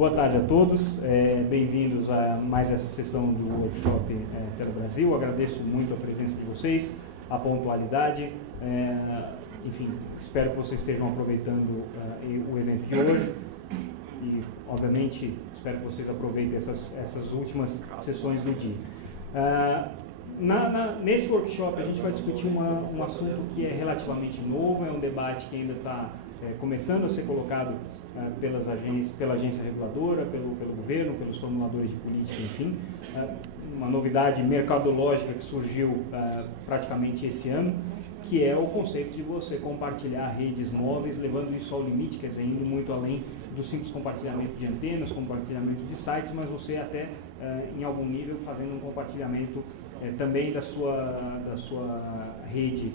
Boa tarde a todos, bem-vindos a mais essa sessão do workshop Telebrasil. Agradeço muito a presença de vocês, a pontualidade, enfim, espero que vocês estejam aproveitando o evento de hoje e, obviamente, espero que vocês aproveitem essas últimas sessões do dia. Nesse workshop a gente vai discutir um assunto que é relativamente novo, é um debate que ainda está começando a ser colocado pela agência reguladora, pelo governo, pelos formuladores de política, enfim, uma novidade mercadológica que surgiu praticamente esse ano, que é o conceito de você compartilhar redes móveis, levando isso ao limite, quer dizer, indo muito além do simples compartilhamento de antenas, compartilhamento de sites, mas você até, em algum nível, fazendo um compartilhamento também da sua rede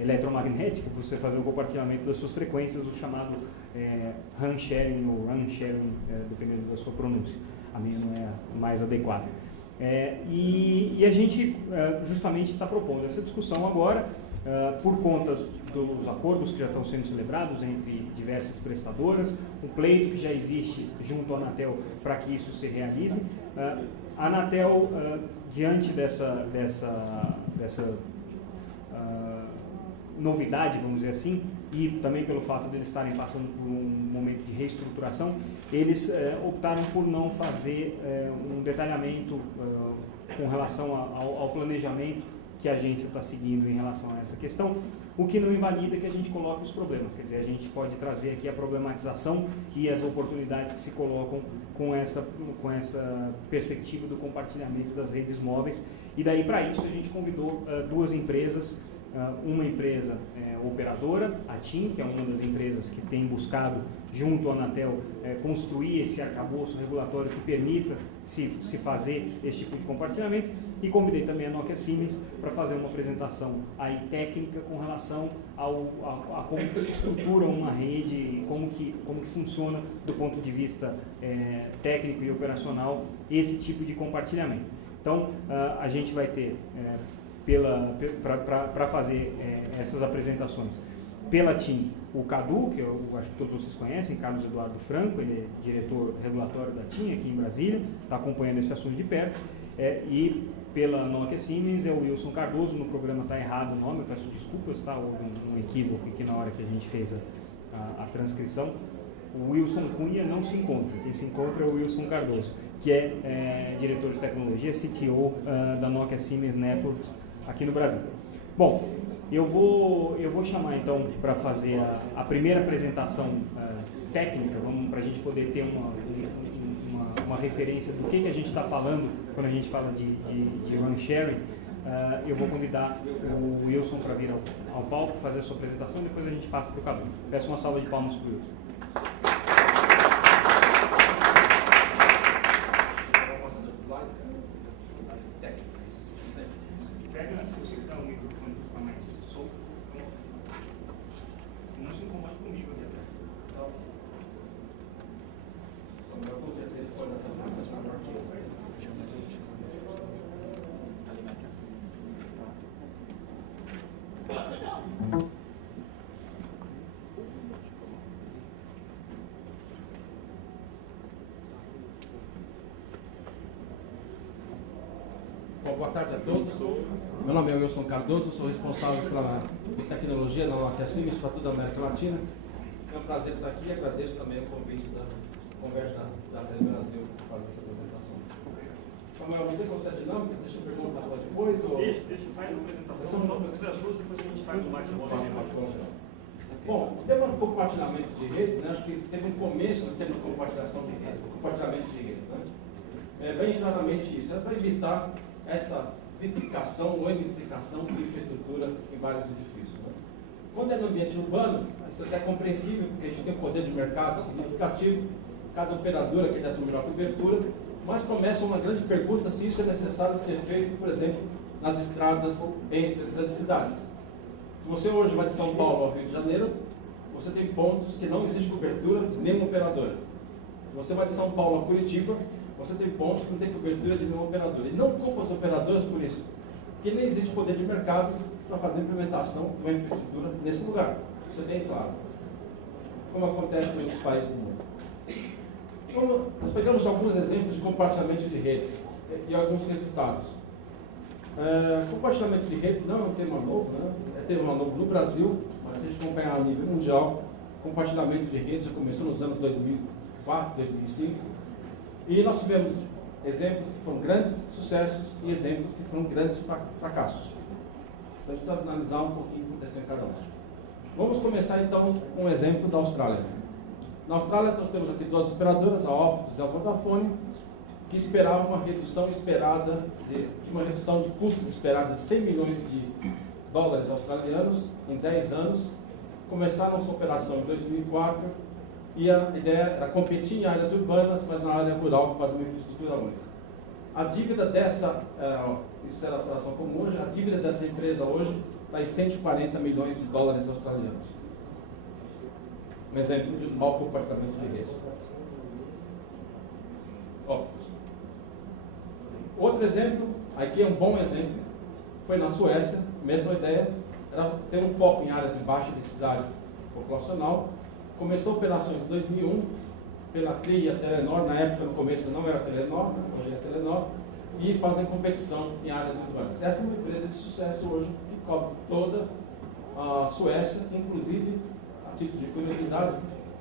eletromagnética, você fazer o compartilhamento das suas frequências, o chamado RAN sharing ou RAN sharing, dependendo da sua pronúncia. A minha não é a mais adequada. E a gente justamente está propondo essa discussão agora, por conta dos acordos que já estão sendo celebrados entre diversas prestadoras, o pleito que já existe junto à Anatel para que isso se realize. A Anatel, diante dessa novidade, vamos dizer assim, e também pelo fato de eles estarem passando por um momento de reestruturação, eles optaram por não fazer um detalhamento com relação ao planejamento que a agência está seguindo em relação a essa questão, o que não invalida que a gente coloque os problemas, quer dizer, a gente pode trazer aqui a problematização e as oportunidades que se colocam com essa perspectiva do compartilhamento das redes móveis, e daí para isso a gente convidou duas empresas, uma empresa operadora, a TIM, que é uma das empresas que tem buscado, junto à Anatel, construir esse arcabouço regulatório que permita se fazer esse tipo de compartilhamento, e convidei também a Nokia Siemens para fazer uma apresentação aí técnica com relação a como que se estrutura uma rede, como que funciona do ponto de vista técnico e operacional esse tipo de compartilhamento. Então, a gente vai ter para fazer essas apresentações pela TIM, o Cadu, que eu acho que todos vocês conhecem, Carlos Eduardo Franco, ele é diretor regulatório da TIM aqui em Brasília, está acompanhando esse assunto de perto, e pela Nokia Siemens é o Wilson Cardoso. No programa está errado o nome, eu peço desculpas, tá? Houve um equívoco aqui na hora que a gente fez a transcrição. O Wilson Cunha não se encontra, quem se encontra é o Wilson Cardoso, que é diretor de tecnologia, CTO da Nokia Siemens Networks aqui no Brasil. Bom, eu vou chamar então para fazer a primeira apresentação técnica, para a gente poder ter uma referência do que a gente está falando quando a gente fala de RAN sharing. Eu vou convidar o Wilson para vir ao palco, fazer a sua apresentação, e depois a gente passa para o Cadu. Peço uma salva de palmas para o Wilson. Boa tarde a todos. Meu nome é Wilson Cardoso, sou responsável pela tecnologia da Nokia Siemens para toda a América Latina. É um prazer estar aqui e agradeço também o convite da Conversa da Telebrasil para fazer essa apresentação. Samuel, você consegue dinâmica? Deixa eu perguntar para depois? Ou... Deixa, faz a apresentação, depois a gente faz o bate-bola. Bom, o tema do compartilhamento de redes, né, acho que teve um começo no tema de compartilhamento de redes. Né? Bem claramente isso, é para evitar essa triplicação ou unificação de infraestrutura em vários edifícios. Né? Quando é no ambiente urbano, isso é até compreensível, porque a gente tem um poder de mercado significativo, cada operadora quer dar sua melhor cobertura, mas começa uma grande pergunta se isso é necessário ser feito, por exemplo, nas estradas entre grandes cidades. Se você hoje vai de São Paulo ao Rio de Janeiro, você tem pontos que não existe cobertura de nenhuma operadora. Se você vai de São Paulo a Curitiba, você tem pontos que não tem cobertura de nenhuma operadora. E não culpa as operadoras por isso, porque nem existe poder de mercado para fazer a implementação de uma infraestrutura nesse lugar. Isso é bem claro. Como acontece em outros países do mundo. Nós pegamos alguns exemplos de compartilhamento de redes e alguns resultados. Compartilhamento de redes não é um tema novo, né? É tema novo no Brasil, mas se a gente acompanhar a nível mundial, compartilhamento de redes já começou nos anos 2004, 2005, e nós tivemos exemplos que foram grandes sucessos e exemplos que foram grandes fracassos. Então a gente precisa analisar um pouquinho o que aconteceu em cada um. Vamos começar então com um exemplo da Austrália. Na Austrália nós temos aqui duas operadoras, a Optus e a Vodafone, que esperavam uma redução esperada de uma redução de custos esperada de 100 milhões de dólares australianos em 10 anos. Começaram sua operação em 2004 e a ideia era competir em áreas urbanas, mas na área rural fazer uma infraestrutura única. A dívida dessa, isso era a operação comum hoje, a dívida dessa empresa hoje está em 140 milhões de dólares australianos. Um exemplo de um mau comportamento de rede. Outro exemplo, aqui é um bom exemplo, foi na Suécia, mesma ideia, era ter um foco em áreas de baixa densidade populacional. Começou operações em 2001, pela TRI e a Telenor, na época no começo não era Telenor, hoje é Telenor, e fazem competição em áreas urbanas. Essa é uma empresa de sucesso hoje, que cobre toda a Suécia, inclusive, a título de curiosidade,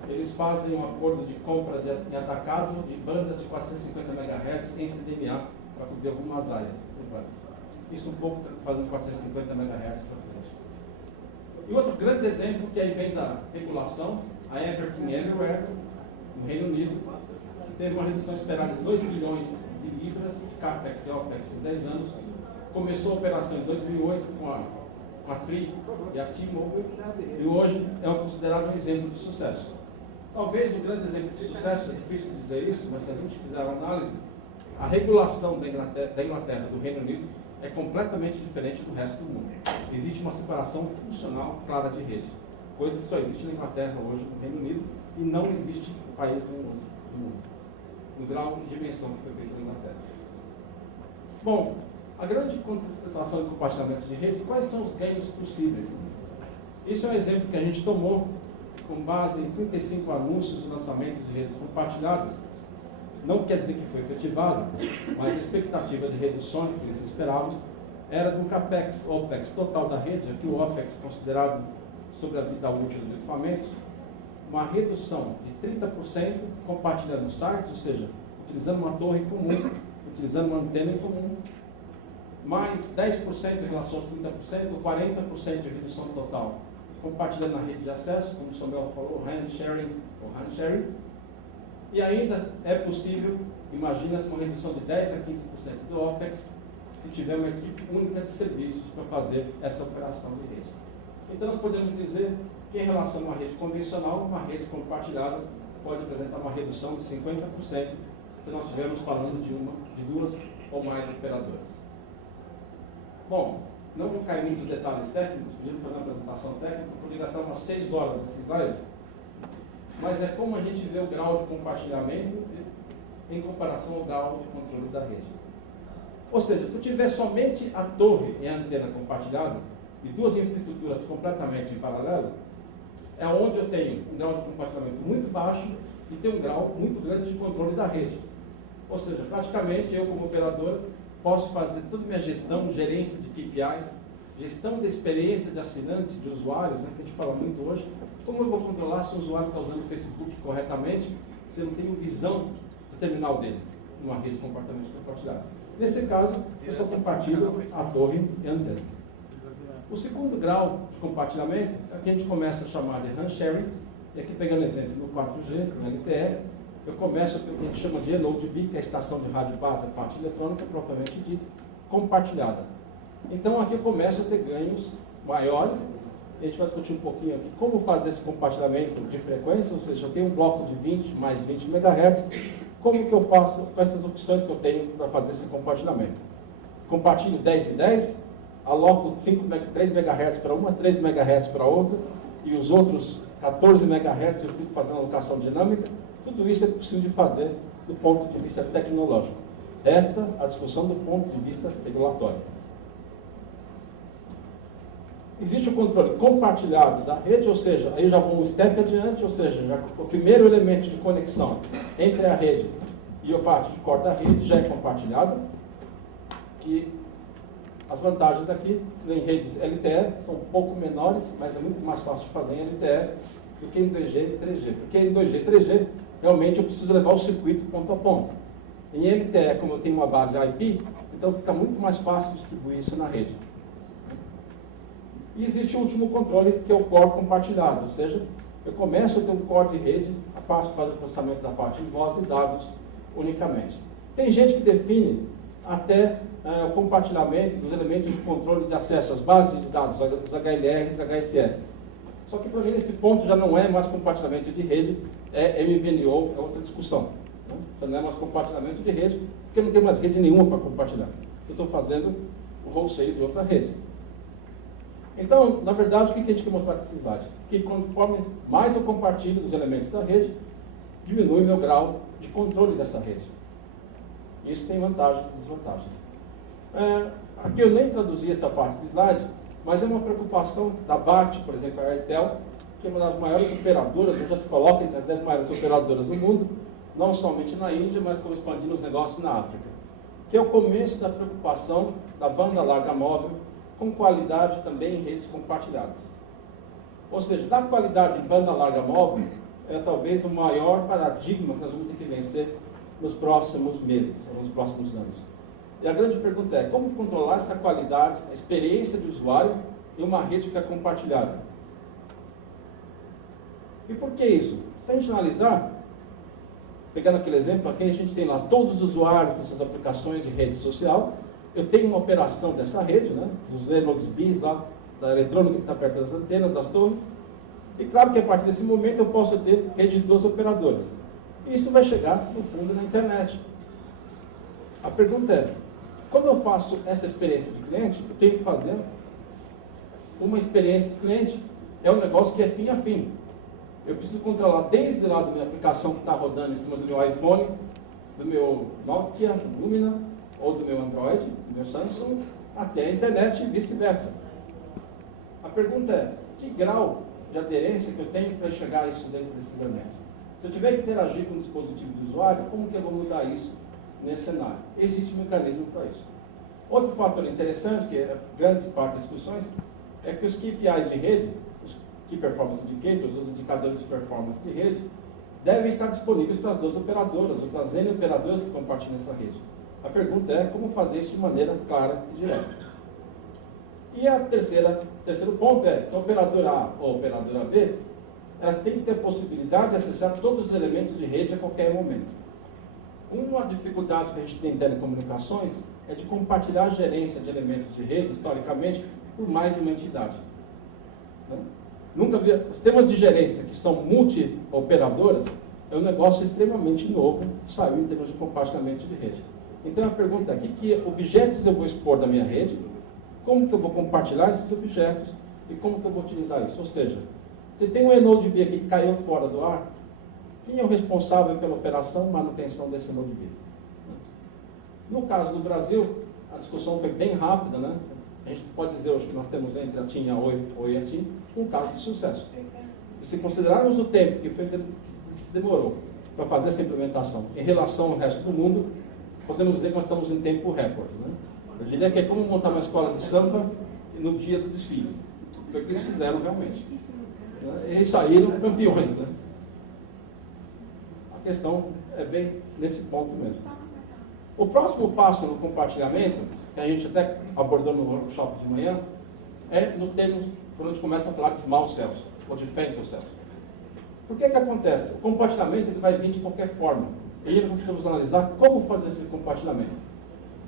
eles fazem um acordo de compra em atacado de bandas de 450 MHz em CDMA para cobrir algumas áreas urbanas. Isso um pouco fazendo 450 MHz para frente. E outro grande exemplo, que aí vem da regulação, a Everything Everywhere, no Reino Unido, que teve uma redução esperada de 2 bilhões de libras, CAPEX e OPEX em 10 anos. Começou a operação em 2008 com a TRI e a T-Mobile, e hoje é considerado um exemplo de sucesso. Talvez um grande exemplo de sucesso, é difícil dizer isso, mas se a gente fizer uma análise, a regulação da Inglaterra, do Reino Unido, é completamente diferente do resto do mundo. Existe uma separação funcional clara de rede, coisa que só existe na Inglaterra hoje, no Reino Unido, e não existe em país nenhum do mundo, no grau de dimensão que foi feito na Inglaterra. Bom, a grande situação de compartilhamento de rede, quais são os ganhos possíveis? Isso é um exemplo que a gente tomou com base em 35 anúncios de lançamentos de redes compartilhadas. Não quer dizer que foi efetivado, mas a expectativa de reduções que eles esperavam era do CAPEX, OPEX total da rede, aqui o OPEX considerado sobre a vida útil dos equipamentos, uma redução de 30% compartilhando sites, ou seja, utilizando uma torre comum, utilizando uma antena em comum, mais 10% em relação aos 30%, 40% de redução total, compartilhando na rede de acesso, como o Samuel falou, hand sharing, e ainda é possível, imagina-se uma redução de 10 a 15% do OPEX, se tiver uma equipe única de serviços para fazer essa operação de rede. Então nós podemos dizer que em relação a uma rede convencional, uma rede compartilhada pode apresentar uma redução de 50% se nós estivermos falando de duas ou mais operadoras. Bom, não vou cair muito nos detalhes técnicos, podíamos fazer uma apresentação técnica, poderia gastar umas 6 horas nesse slide, mas é como a gente vê o grau de compartilhamento em comparação ao grau de controle da rede. Ou seja, se eu tiver somente a torre e a antena compartilhada, e duas infraestruturas completamente em paralelo, é onde eu tenho um grau de compartilhamento muito baixo e tenho um grau muito grande de controle da rede. Ou seja, praticamente eu como operador posso fazer toda a minha gestão, gerência de KPIs, gestão da experiência de assinantes, de usuários, né, que a gente fala muito hoje. Como eu vou controlar se o usuário está usando o Facebook corretamente, se eu não tenho visão do terminal dele, numa rede de compartilhamento compartilhado? Nesse caso, eu só compartilho a torre e a antena. O segundo grau de compartilhamento é que a gente começa a chamar de hand sharing, e aqui pegando exemplo no 4G, no LTE, eu começo o que a gente chama de NodeB, que é a estação de rádio base, a parte eletrônica, propriamente dita, compartilhada. Então aqui eu começo a ter ganhos maiores, a gente vai discutir um pouquinho aqui como fazer esse compartilhamento de frequência, ou seja, eu tenho um bloco de 20 mais 20 MHz, como que eu faço com essas opções que eu tenho para fazer esse compartilhamento? Compartilho 10 e 10, aloco 3 MHz para uma, 3 MHz para outra, e os outros 14 MHz eu fico fazendo alocação dinâmica. Tudo isso é possível de fazer do ponto de vista tecnológico. Esta a discussão do ponto de vista regulatório. Existe o controle compartilhado da rede, ou seja, aí já vou um step adiante, ou seja, já o primeiro elemento de conexão entre a rede e a parte de core da rede já é compartilhado, que as vantagens aqui em redes LTE são um pouco menores, mas é muito mais fácil de fazer em LTE do que em 2G e 3G, porque em 2G e 3G realmente eu preciso levar o circuito ponto a ponto. Em LTE, como eu tenho uma base IP, então fica muito mais fácil distribuir isso na rede. E existe o último controle, que é o core compartilhado, ou seja, eu começo a ter um core de rede, a parte que faz o processamento da parte de voz e dados unicamente. Tem gente que define até o compartilhamento dos elementos de controle de acesso às bases de dados, os HLRs e HSS. Só que para mim esse ponto já não é mais compartilhamento de rede, é MVNO, é outra discussão. Né? Já não é mais compartilhamento de rede, porque não tem mais rede nenhuma para compartilhar. Eu estou fazendo o wholesale de outra rede. Então, na verdade, o que a gente quer mostrar com esse slide? Que conforme mais eu compartilho dos elementos da rede, diminui meu grau de controle dessa rede. Isso tem vantagens e desvantagens. Aqui eu nem traduzi essa parte do slide, mas é uma preocupação da BART, por exemplo, a Airtel, que é uma das maiores operadoras, já se coloca entre as 10 maiores operadoras do mundo, não somente na Índia, mas como expandindo os negócios na África. Que é o começo da preocupação da banda larga móvel, com qualidade também em redes compartilhadas. Ou seja, da qualidade em banda larga móvel, é talvez o maior paradigma que nós vamos ter que vencer nos próximos meses, ou nos próximos anos. E a grande pergunta é, como controlar essa qualidade, a experiência do usuário em uma rede que é compartilhada? E por que isso? Se a gente analisar, pegando aquele exemplo, aqui a gente tem lá todos os usuários com suas aplicações de rede social. Eu tenho uma operação dessa rede, né, dos nodes BIS lá, da eletrônica que está perto das antenas, das torres. E claro que a partir desse momento eu posso ter rede de 2 operadoras. E isso vai chegar, no fundo, na internet. A pergunta é, quando eu faço essa experiência de cliente, eu tenho que fazer uma experiência de cliente. É um negócio que é fim a fim. Eu preciso controlar desde lá da minha aplicação que está rodando em cima do meu iPhone, do meu Nokia, do Lumina, ou do meu Android, do meu Samsung, até a internet e vice-versa. A pergunta é, que grau de aderência que eu tenho para chegar a isso dentro desses elementos? Se eu tiver que interagir com o dispositivo do usuário, como que eu vou mudar isso nesse cenário? Existe um mecanismo para isso. Outro fator interessante, que é grande parte das discussões, é que os KPIs de rede, os Key Performance Indicators, os indicadores de performance de rede, devem estar disponíveis para as 2 operadoras, ou para as N operadoras que compartilham essa rede. A pergunta é como fazer isso de maneira clara e direta. E o terceiro ponto é que a operadora A ou a operadora B, elas têm que ter a possibilidade de acessar todos os elementos de rede a qualquer momento. Uma dificuldade que a gente tem em telecomunicações é de compartilhar a gerência de elementos de rede, historicamente, por mais de uma entidade. Né? Nunca vi. Os sistemas de gerência que são multi-operadoras é um negócio extremamente novo que saiu em termos de compartilhamento de rede. Então a pergunta é, que objetos eu vou expor da minha rede, como que eu vou compartilhar esses objetos e como que eu vou utilizar isso? Ou seja, se tem um eNodeB aqui que caiu fora do ar, quem é o responsável pela operação e manutenção desse eNodeB? No caso do Brasil, a discussão foi bem rápida, né? A gente pode dizer hoje que nós temos entre a TIM e a Oi e a TIM um caso de sucesso. E se considerarmos o tempo que se demorou para fazer essa implementação em relação ao resto do mundo, podemos dizer que nós estamos em tempo recorde. Né? Eu diria que é como montar uma escola de samba no dia do desfile. Foi o que eles fizeram realmente. Eles saíram campeões. Né? A questão é bem nesse ponto mesmo. O próximo passo no compartilhamento, que a gente até abordou no workshop de manhã, é no termos, quando a gente começa a falar de small cells, ou de femtocells. Por que acontece? O compartilhamento ele vai vir de qualquer forma. E nós vamos analisar como fazer esse compartilhamento.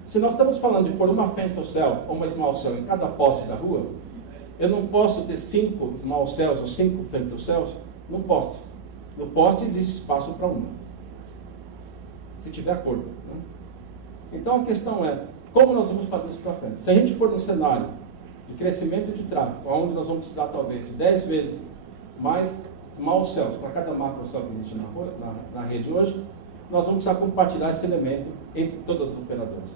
Se nós estamos falando de pôr uma femtocell ou uma small cell em cada poste da rua, eu não posso ter 5 small cells ou 5 femtocells num poste. No poste existe espaço para uma, se tiver acordo. Né? Então a questão é, como nós vamos fazer isso para frente? Se a gente for num cenário de crescimento de tráfego, onde nós vamos precisar talvez de 10 vezes mais small cells para cada macro cell que existe na rede hoje, nós vamos precisar compartilhar esse elemento entre todas as operadoras.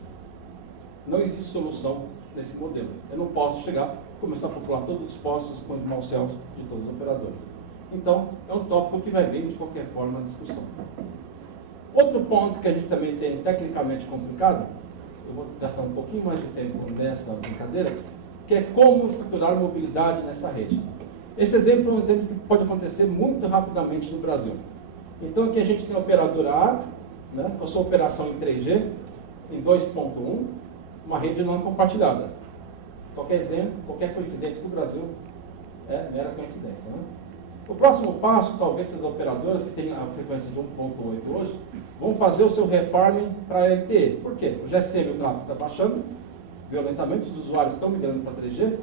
Não existe solução nesse modelo. Eu não posso chegar começar a popular todos os postos com small cells de todas as operadoras. Então, é um tópico que vai vir de qualquer forma na discussão. Outro ponto que a gente também tem tecnicamente complicado, eu vou gastar um pouquinho mais de tempo nessa brincadeira, que é como estruturar a mobilidade nessa rede. Esse exemplo é um exemplo que pode acontecer muito rapidamente no Brasil. Então, aqui a gente tem a operadora A, né, com a sua operação em 3G, em 2.1, uma rede não compartilhada. Qualquer exemplo, qualquer coincidência do Brasil é mera coincidência. Né? O próximo passo, talvez essas operadoras que têm a frequência de 1.8 hoje, vão fazer o seu refarming para LTE. Por quê? O GSM, o tráfego está baixando violentamente, os usuários estão migrando para 3G.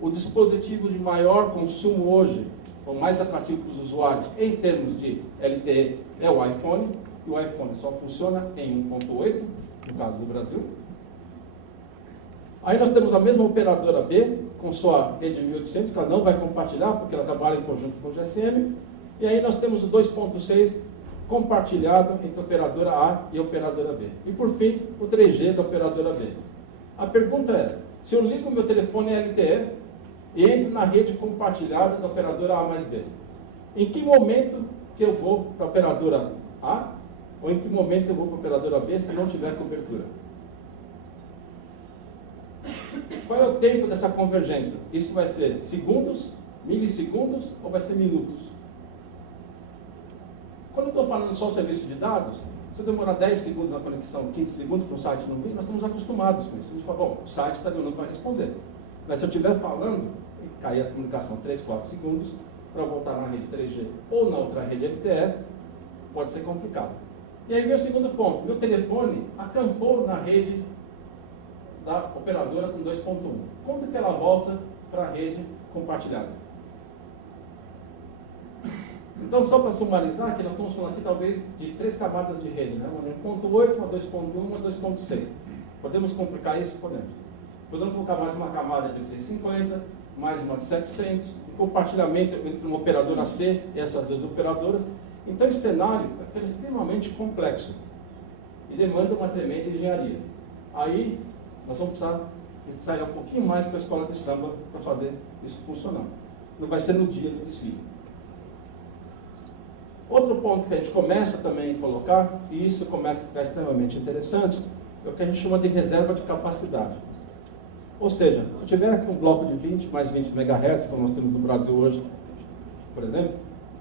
O dispositivo de maior consumo hoje, o mais atrativo para os usuários em termos de LTE, é o iPhone. E o iPhone só funciona em 1.8, no caso do Brasil. Aí nós temos a mesma operadora B, com sua rede 1800, que ela não vai compartilhar, porque ela trabalha em conjunto com o GSM. E aí nós temos o 2.6 compartilhado entre a operadora A e a operadora B. E por fim, o 3G da operadora B. A pergunta é, se eu ligo meu telefone LTE e entro na rede compartilhada da operadora A mais B, em que momento que eu vou para a operadora A ou em que momento eu vou para a operadora B se não tiver cobertura? Qual é o tempo dessa convergência? Isso vai ser segundos, milissegundos ou vai ser minutos? Quando eu estou falando só serviço de dados, se eu demorar 10 segundos na conexão, 15 segundos para o site não vir, nós estamos acostumados com isso. A gente fala, bom, o site está demorando para responder. Mas se eu estiver falando, e cair a comunicação 3, 4 segundos, para voltar na rede 3G ou na outra rede LTE, pode ser complicado. E aí vem o segundo ponto. Meu telefone acampou na rede da operadora com 2.1. Como que ela volta para a rede compartilhada? Então, só para sumarizar, que nós estamos falando aqui talvez de 3 camadas de rede, né? Uma 1.8, uma 2.1, uma 2.6. Podemos complicar isso? Podemos. Podemos colocar mais uma camada de 650, mais uma de 700, compartilhamento entre uma operadora C e essas duas operadoras. Então, esse cenário vai ficar extremamente complexo e demanda uma tremenda engenharia. Aí, nós vamos precisar sair um pouquinho mais para a escola de samba para fazer isso funcionar. Não vai ser no dia do desfile. Outro ponto que a gente começa também a colocar, e isso começa a ficar extremamente interessante, é o que a gente chama de reserva de capacidade. Ou seja, se eu tiver aqui um bloco de 20 mais 20 MHz, como nós temos no Brasil hoje, por exemplo,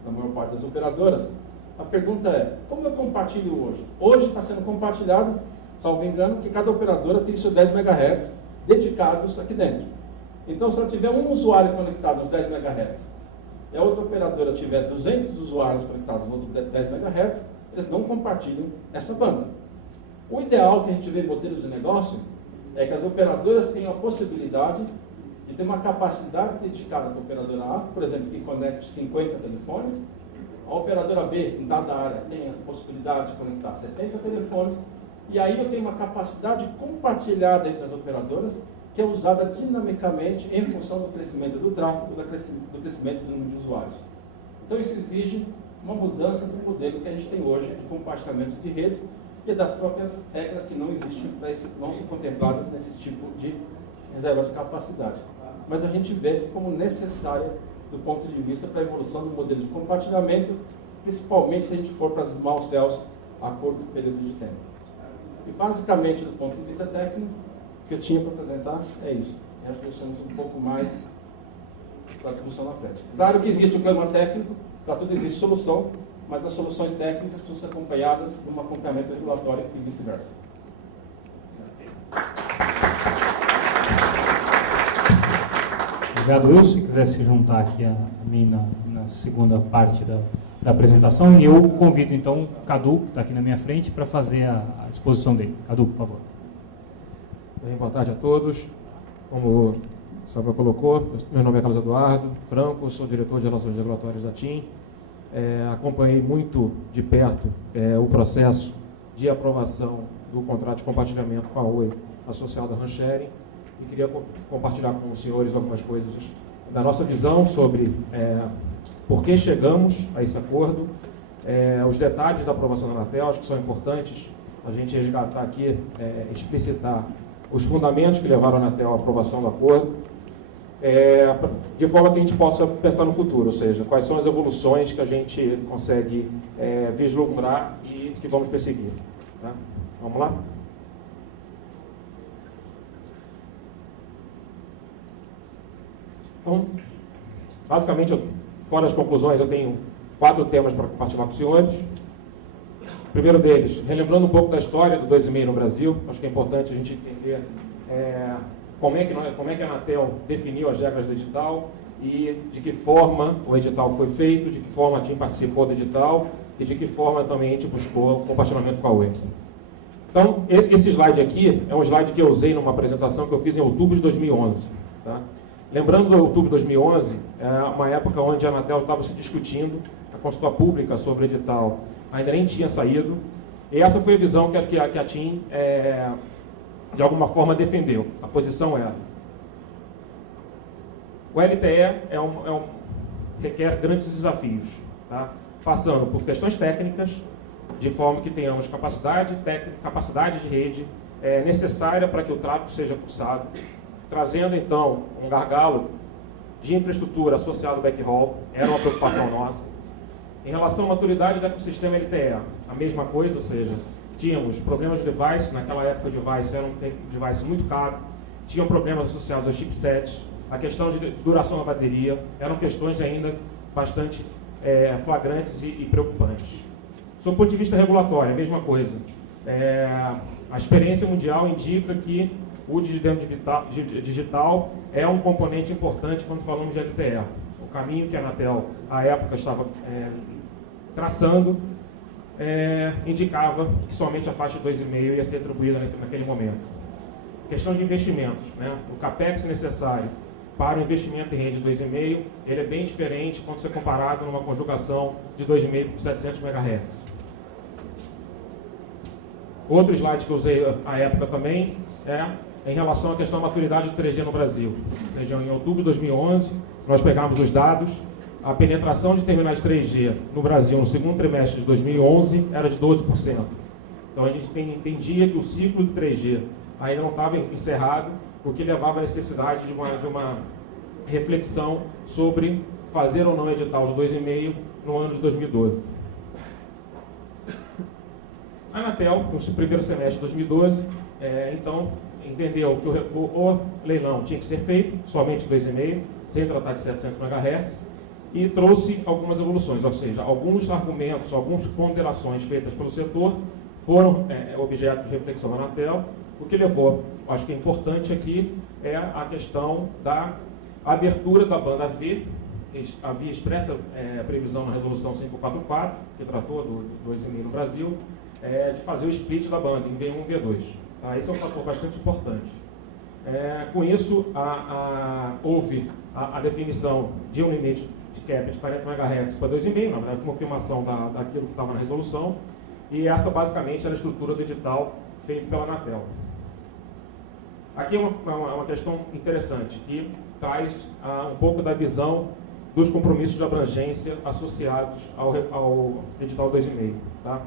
na maior parte das operadoras, a pergunta é, como eu compartilho hoje? Hoje está sendo compartilhado, salvo engano, que cada operadora tem seus 10 MHz dedicados aqui dentro. Então, se ela tiver um usuário conectado aos 10 MHz, e a outra operadora tiver 200 usuários conectados no outro 10 MHz, eles não compartilham essa banda. O ideal que a gente vê em modelos de negócio é que as operadoras tenham a possibilidade de ter uma capacidade dedicada para a operadora A, por exemplo, que conecte 50 telefones, a operadora B, em dada área, tem a possibilidade de conectar 70 telefones, e aí eu tenho uma capacidade compartilhada entre as operadoras, que é usada dinamicamente em função do crescimento do tráfego, do crescimento do número de usuários. Então isso exige uma mudança do modelo que a gente tem hoje de compartilhamento de redes e das próprias regras que não existem, não são contempladas nesse tipo de reserva de capacidade. Mas a gente vê como necessária do ponto de vista para a evolução do modelo de compartilhamento, principalmente se a gente for para as small cells a curto período de tempo. E basicamente, do ponto de vista técnico, o que eu tinha para apresentar é isso. Nós deixamos um pouco mais para a discussão na frente. Claro que existe um problema técnico, para tudo existe solução, mas as soluções técnicas precisam ser acompanhadas de um acompanhamento regulatório e vice-versa. Obrigado, Wilson. Se quiser se juntar aqui a mim na segunda parte da apresentação, e eu convido então o Cadu, que está aqui na minha frente, para fazer a exposição dele. Cadu, por favor. Bem, boa tarde a todos. Como o Samba colocou, meu nome é Carlos Eduardo Franco, sou diretor de Relações Regulatórias da TIM. Acompanhei muito de perto o processo de aprovação do contrato de compartilhamento com a Oi associado à RAN-Sharing e queria compartilhar com os senhores algumas coisas da nossa visão sobre por que chegamos a esse acordo, os detalhes da aprovação da Anatel, acho que são importantes a gente resgatar aqui, explicitar os fundamentos que levaram a Anatel à aprovação do acordo. de forma que a gente possa pensar no futuro, ou seja, quais são as evoluções que a gente consegue vislumbrar e que vamos perseguir. Tá? Vamos lá? Então, basicamente, fora as conclusões, eu tenho 4 temas para compartilhar com os senhores. O primeiro deles, relembrando um pouco da história do 2,5 no Brasil, acho que é importante a gente entender como é que a Anatel definiu as regras do edital e de que forma o edital foi feito, de que forma a TIM participou do edital e de que forma também a gente buscou o compartilhamento com a UE. Então, esse slide aqui é um slide que eu usei numa apresentação que eu fiz em outubro de 2011. Tá? Lembrando do outubro de 2011, é uma época onde a Anatel estava se discutindo, a consulta pública sobre o edital ainda nem tinha saído, e essa foi a visão que a TIM, de alguma forma, defendeu. A posição era: o LTE requer grandes desafios, tá? Passando por questões técnicas, de forma que tenhamos capacidade de rede necessária para que o tráfego seja cursado, trazendo, então, um gargalo de infraestrutura associado ao backhaul, era uma preocupação nossa. Em relação à maturidade do ecossistema LTE, a mesma coisa, ou seja, tínhamos problemas de device, naquela época o device era um device muito caro, tinham problemas associados aos chipsets, a questão de duração da bateria, eram questões ainda bastante flagrantes e preocupantes. Sob o ponto de vista regulatório, a mesma coisa. A experiência mundial indica que o digital é um componente importante quando falamos de LTE. O caminho que a Anatel, à época, estava traçando, indicava que somente a faixa 2,5 ia ser atribuída naquele momento. Questão de investimentos, né? O CAPEX necessário para o investimento em rede 2,5, ele é bem diferente quando você é comparado numa conjugação de 2,5 por 700 MHz. Outro slide que eu usei à época também em relação à questão da maturidade do 3G no Brasil. Ou seja, em outubro de 2011, nós pegamos os dados, a penetração de terminais 3G no Brasil no segundo trimestre de 2011 era de 12%. Então a gente entendia que o ciclo de 3G ainda não estava encerrado, o que levava à necessidade de uma reflexão sobre fazer ou não edital de 2,5 no ano de 2012. A Anatel, no primeiro semestre de 2012, então, entendeu que o leilão tinha que ser feito, somente 2,5, sem tratar de 700 MHz, e trouxe algumas evoluções, ou seja, alguns argumentos, algumas ponderações feitas pelo setor foram objeto de reflexão da Anatel, o que levou, acho que é importante aqui, a questão da abertura da banda V. Havia expressa previsão na resolução 544, que tratou do 2,5 no Brasil, de fazer o split da banda em V1 e V2. Tá? Esse é um fator bastante importante. Com isso, houve a definição de um limite de cap de 40 MHz para 2,5, na verdade, confirmação daquilo que estava na resolução, e essa basicamente era a estrutura do edital feito pela Anatel. Aqui é uma questão interessante, que traz um pouco da visão dos compromissos de abrangência associados ao edital 2,5. Tá?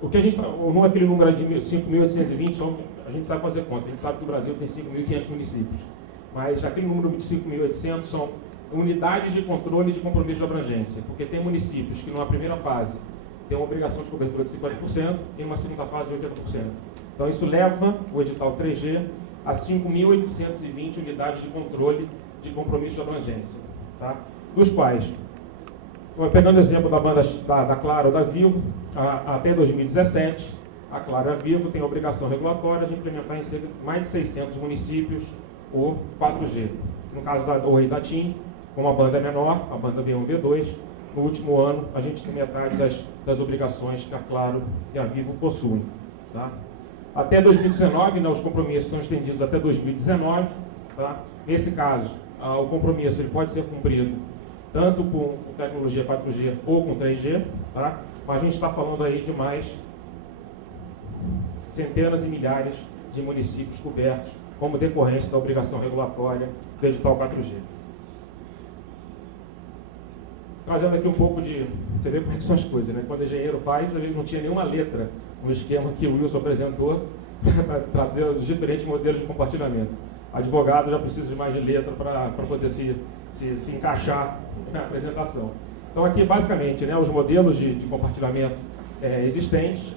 O que a gente, aquele número de 5.820, a gente sabe fazer conta, a gente sabe que o Brasil tem 5.500 municípios, mas aquele número de 5.800 são unidades de controle de compromisso de abrangência, porque tem municípios que numa primeira fase tem uma obrigação de cobertura de 50% e uma segunda fase de 80%. Então isso leva o edital 3G a 5.820 unidades de controle de compromisso de abrangência, tá? Dos quais, pegando o exemplo da banda da Claro ou da Vivo, até 2017, a Claro e a Vivo têm a obrigação regulatória de implementar em cerca de mais de 600 municípios o 4G. No caso da Oi e da TIM, como a banda é menor, a banda V1 e V2, no último ano a gente tem metade das obrigações que a Claro e a Vivo possuem. Tá? Até 2019, os compromissos são estendidos até 2019. Tá? Nesse caso, o compromisso ele pode ser cumprido tanto com tecnologia 4G ou com 3G, tá? Mas a gente está falando aí de mais centenas e milhares de municípios cobertos como decorrência da obrigação regulatória do edital 4G. Trazendo aqui um pouco de... Você vê como é que são as coisas, né? Quando o engenheiro faz, ele não tinha nenhuma letra no esquema que o Wilson apresentou para trazer os diferentes modelos de compartilhamento. advogado já precisa de mais de letra para poder se encaixar na apresentação. Então aqui basicamente, né, os modelos de compartilhamento existentes.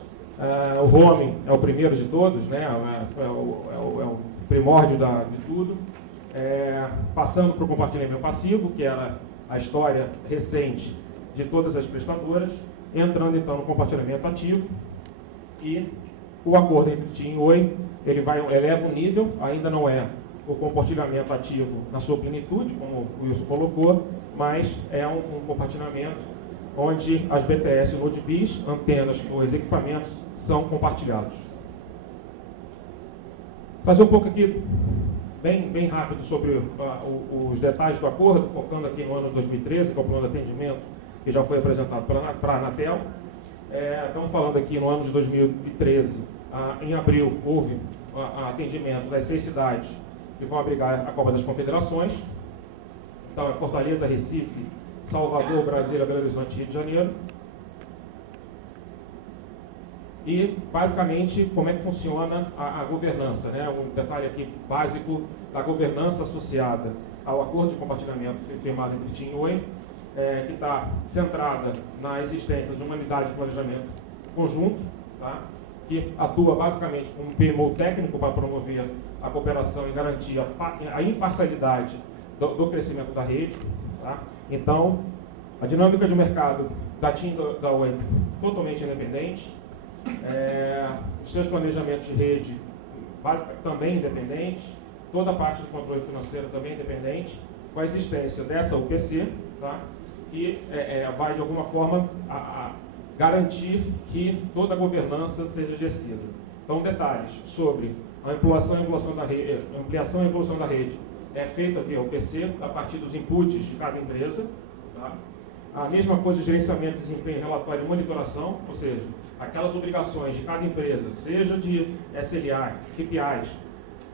O roaming é o primeiro de todos, né, é o primórdio de tudo. Passando para o compartilhamento passivo, que era a história recente de todas as prestadoras, entrando então no compartilhamento ativo, e o acordo entre TIM e Oi, ele eleva o nível, ainda não é o compartilhamento ativo na sua plenitude, como o Wilson colocou, mas é um compartilhamento onde as BTS, Node Bis, antenas ou equipamentos são compartilhados. Fazer um pouco aqui, bem rápido, sobre os detalhes do acordo, focando aqui no ano de 2013, que é o plano de atendimento que já foi apresentado para a Anatel. Estamos falando aqui no ano de 2013, em abril, houve atendimento das 6 cidades que vão abrigar a Copa das Confederações. Então, é Fortaleza, Recife, Salvador, Brasília, Belo Horizonte e Rio de Janeiro. E, basicamente, como é que funciona a governança, né? Um detalhe aqui básico da governança associada ao acordo de compartilhamento firmado entre TIM e Oi, que está centrada na existência de uma unidade de planejamento conjunto, tá? Que atua basicamente como um PMO técnico para promover a cooperação e garantir a imparcialidade do crescimento da rede. Tá? Então, a dinâmica de mercado da TIM e da Oi totalmente independente, os seus planejamentos de rede também independentes, toda a parte do controle financeiro também independente, com a existência dessa UPC, tá? Que vai de alguma forma garantir que toda a governança seja exercida. Então, detalhes sobre a ampliação e evolução da rede é feita via UPC, a partir dos inputs de cada empresa. Tá? A mesma coisa de gerenciamento, desempenho, relatório e monitoração, ou seja, aquelas obrigações de cada empresa, seja de SLA, KPIs,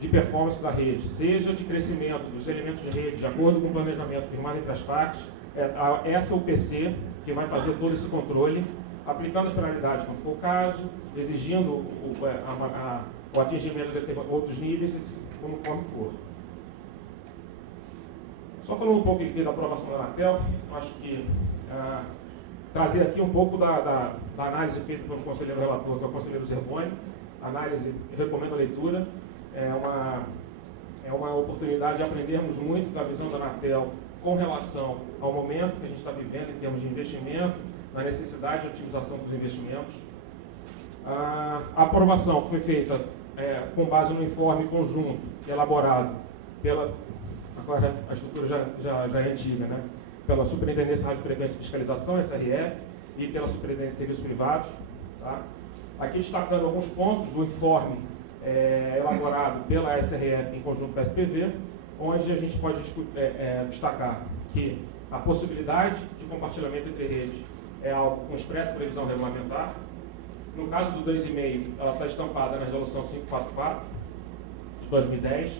de performance da rede, seja de crescimento dos elementos de rede, de acordo com o planejamento firmado entre as partes, essa UPC que vai fazer todo esse controle, aplicando as penalidades quando for o caso, exigindo o atingimento de outros níveis, conforme for. Só falando um pouco aqui da aprovação da Anatel, acho que trazer aqui um pouco da análise feita pelo conselheiro relator, que é o conselheiro Zerboni. Análise, recomendo a leitura. É uma oportunidade de aprendermos muito da visão da Anatel com relação ao momento que a gente está vivendo em termos de investimento, na necessidade de otimização dos investimentos. A aprovação foi feita com base no informe conjunto elaborado pela... Agora a estrutura já é antiga, né? Pela Superintendência de Radiofrequência e Fiscalização, SRF, e pela Superintendência de Serviços Privados. Tá? Aqui destacando alguns pontos do informe elaborado pela SRF em conjunto com a SPV, onde a gente pode destacar que a possibilidade de compartilhamento entre redes é algo com expressa previsão regulamentar. No caso do 2,5, ela está estampada na Resolução 544 de 2010,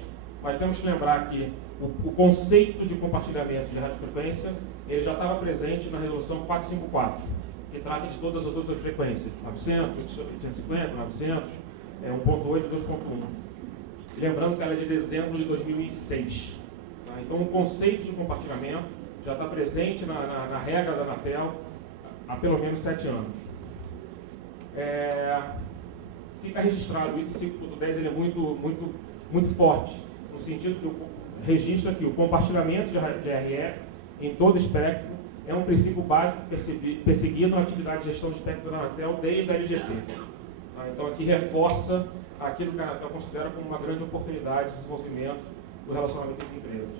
mas temos que lembrar que o conceito de compartilhamento de radiofrequência ele já estava presente na Resolução 454, que trata de todas as outras frequências, 900, 850, 900, 1.8 e 2.1. Lembrando que ela é de dezembro de 2006. Tá? Então, o conceito de compartilhamento já está presente na regra da Anatel há pelo menos 7 anos. Fica registrado, o item 5.10 ele é muito forte, no sentido que registra que o compartilhamento de RF em todo espectro é um princípio básico perseguido na atividade de gestão de espectro da Anatel desde a LGT. Tá? Então, aqui reforça aquilo que a Anatel considera como uma grande oportunidade de desenvolvimento do relacionamento entre empresas.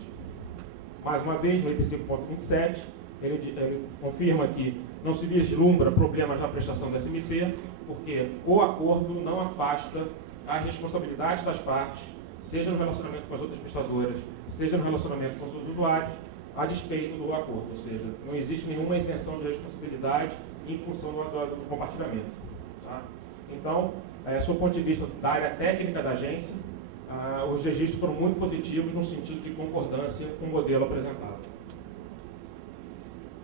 Mais uma vez, no item 5.27, ele confirma que não se vislumbra problemas na prestação da SMT, porque o acordo não afasta a responsabilidade das partes, seja no relacionamento com as outras prestadoras, seja no relacionamento com os seus usuários, a despeito do acordo, ou seja, não existe nenhuma isenção de responsabilidade em função do compartilhamento. Tá? Então, sob o ponto de vista da área técnica da agência, os registros foram muito positivos no sentido de concordância com o modelo apresentado.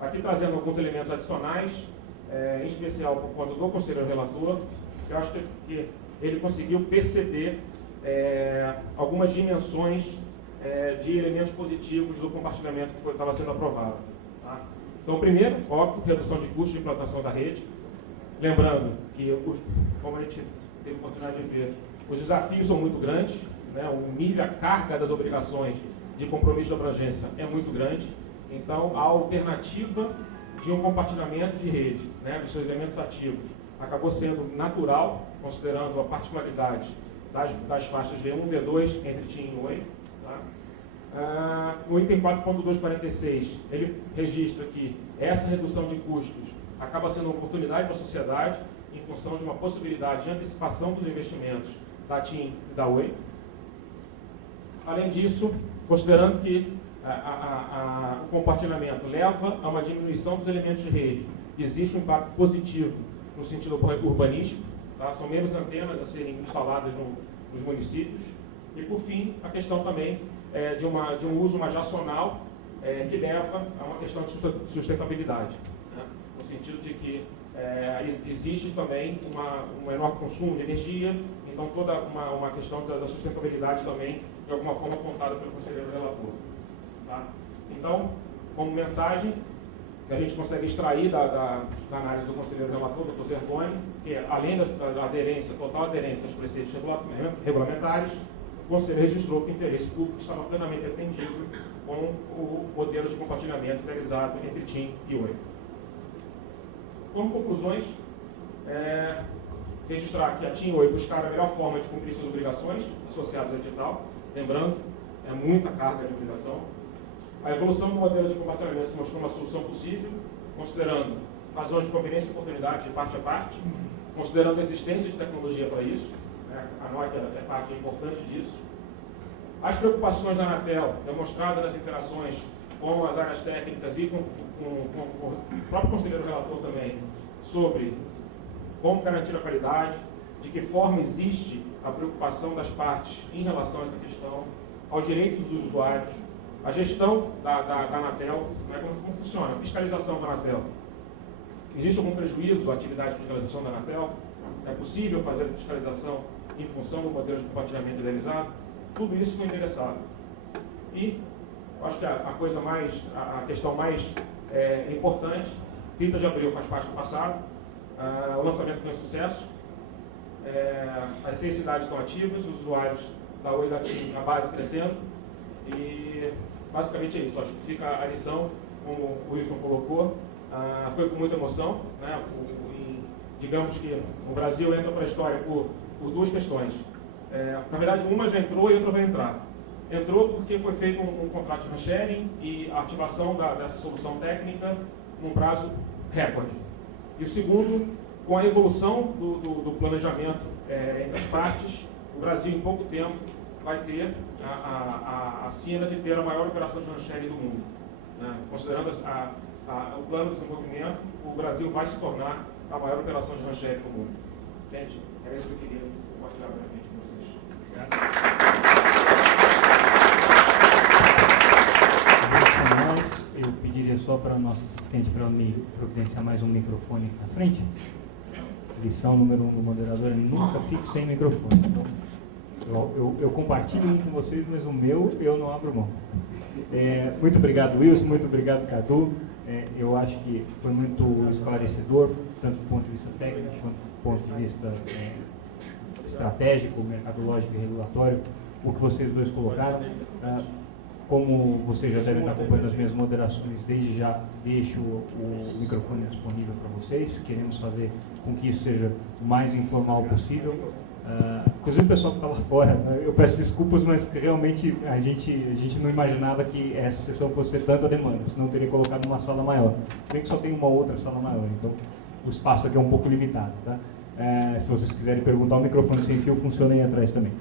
Aqui trazendo alguns elementos adicionais, em especial por conta do conselheiro relator, eu acho que ele conseguiu perceber algumas dimensões de elementos positivos do compartilhamento que estava sendo aprovado. Tá? Então, primeiro, óbvio, redução de custos de implantação da rede. Lembrando que, como a gente teve a oportunidade de ver, os desafios são muito grandes, né? A carga das obrigações de compromisso de abrangência é muito grande. Então, a alternativa de um compartilhamento de rede, né, dos seus elementos ativos, acabou sendo natural, considerando a particularidade das faixas V1 e V2 entre TIM e Oi. Tá? O item 4.246, ele registra que essa redução de custos acaba sendo uma oportunidade para a sociedade em função de uma possibilidade de antecipação dos investimentos da TIM e da Oi. Além disso, considerando que o compartilhamento leva a uma diminuição dos elementos de rede, existe um impacto positivo no sentido urbanístico, tá? São menos antenas a serem instaladas nos municípios. E, por fim, a questão também de um uso mais racional que leva a uma questão de sustentabilidade, né? No sentido de que existe também um menor consumo de energia, então toda uma questão da sustentabilidade também, de alguma forma, apontada pelo conselheiro relator. Tá? Então, como mensagem, que a gente consegue extrair da análise do conselheiro relator, Dr. Zergoni, que além da total aderência aos preceitos regulamentares, o conselho registrou que o interesse público estava plenamente atendido com o modelo de compartilhamento realizado entre TIM e Oi. Como conclusões, registrar que a TIM e Oi buscaram a melhor forma de cumprir suas obrigações associadas ao edital, lembrando, é muita carga de obrigação. A evolução do modelo de compartilhamento se mostrou uma solução possível, considerando razões de conveniência e oportunidade de parte a parte, considerando a existência de tecnologia para isso, né? A Nokia é parte importante disso. As preocupações da Anatel, demonstradas nas interações com as áreas técnicas e com o próprio conselheiro relator também, sobre como garantir a qualidade, de que forma existe a preocupação das partes em relação a essa questão, aos direitos dos usuários, a gestão da Anatel, né, como funciona, a fiscalização da Anatel. Existe algum prejuízo à atividade de fiscalização da Anatel? É possível fazer a fiscalização em função do modelo de compartilhamento idealizado? Tudo isso foi endereçado. E acho que a questão mais importante, 30 de abril faz parte do passado, o lançamento foi um sucesso, as 6 cidades estão ativas, os usuários da Oi e da TIM, a base crescendo, e basicamente é isso. Acho que fica a lição, como o Wilson colocou, foi com muita emoção, né? Digamos que o Brasil entra para a história por 2 questões. Na verdade, uma já entrou e outra vai entrar. Entrou porque foi feito um contrato de sharing e a ativação dessa solução técnica num prazo recorde. E o segundo, com a evolução do planejamento entre as partes, o Brasil, em pouco tempo, vai ter a sina de ter a maior operação de sharing do mundo. Né? Considerando o plano de desenvolvimento, o Brasil vai se tornar a maior operação de sharing do mundo. Gente, era isso que eu queria compartilhar brevemente com vocês. Obrigado. Eu pediria só para o nosso assistente para me providenciar mais um microfone aqui na frente. Lição número 1 do moderador: nunca fico sem microfone. Então, eu compartilho um com vocês, mas o meu eu não abro mão. Muito obrigado, Wilson, muito obrigado, Cadu. Eu acho que foi muito esclarecedor, tanto do ponto de vista técnico quanto do ponto de vista estratégico, mercadológico e regulatório, o que vocês dois colocaram. Como vocês já devem estar acompanhando as minhas moderações, desde já deixo o microfone disponível para vocês. Queremos fazer com que isso seja o mais informal possível. Inclusive o pessoal que está lá fora, eu peço desculpas, mas realmente a gente não imaginava que essa sessão fosse ter tanta demanda, senão teria colocado uma sala maior. Se bem que só tem uma outra sala maior, então o espaço aqui é um pouco limitado. Tá? Se vocês quiserem perguntar, o microfone sem fio funciona aí atrás também.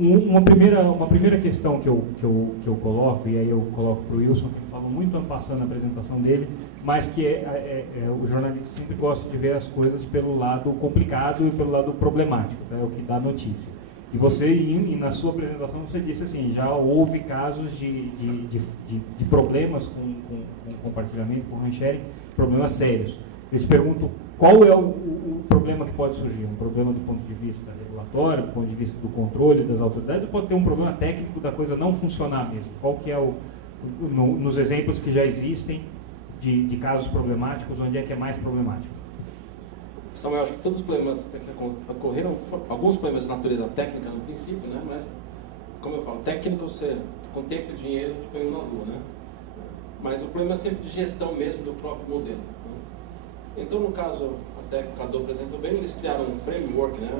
Uma primeira questão que eu coloco, e aí eu coloco para o Wilson, que falou muito passando na apresentação dele, mas que o jornalista sempre gosta de ver as coisas pelo lado complicado e pelo lado problemático, tá? É o que dá notícia. E você, e na sua apresentação, você disse assim, já houve casos de problemas com compartilhamento, com sharing, problemas sérios. Eu te pergunto, qual é o problema que pode surgir? Um problema do ponto de vista regulatório, do ponto de vista do controle das autoridades, ou pode ter um problema técnico da coisa não funcionar mesmo? Qual que é nos exemplos que já existem de casos problemáticos, onde é que é mais problemático? Samuel, acho que todos os problemas que ocorreram, alguns problemas de natureza técnica no princípio, né? Mas, como eu falo, técnico você, com tempo e dinheiro, a gente põe na lua, né? Mas o problema é sempre de gestão mesmo do próprio modelo. Né? Então, no caso, até que o Cadu apresentou bem, eles criaram um framework, né?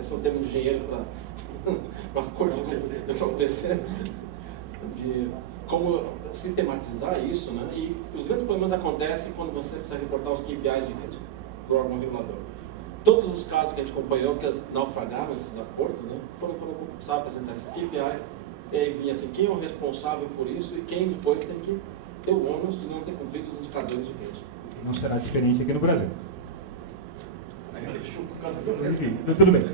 Esse é um termo de engenheiro para acordo para o PC, de como sistematizar isso, né? E os grandes problemas acontecem quando você precisa reportar os KPIs de rede para o órgão regulador. Todos os casos que a gente acompanhou, que naufragaram esses acordos, né? Foram quando precisava apresentar esses KPIs, e aí vinha assim, quem é o responsável por isso e quem depois tem que ter o ônus de não ter cumprido os indicadores de rede. Não será diferente aqui no Brasil. Aí deixou por causa do Enfim, tudo bem.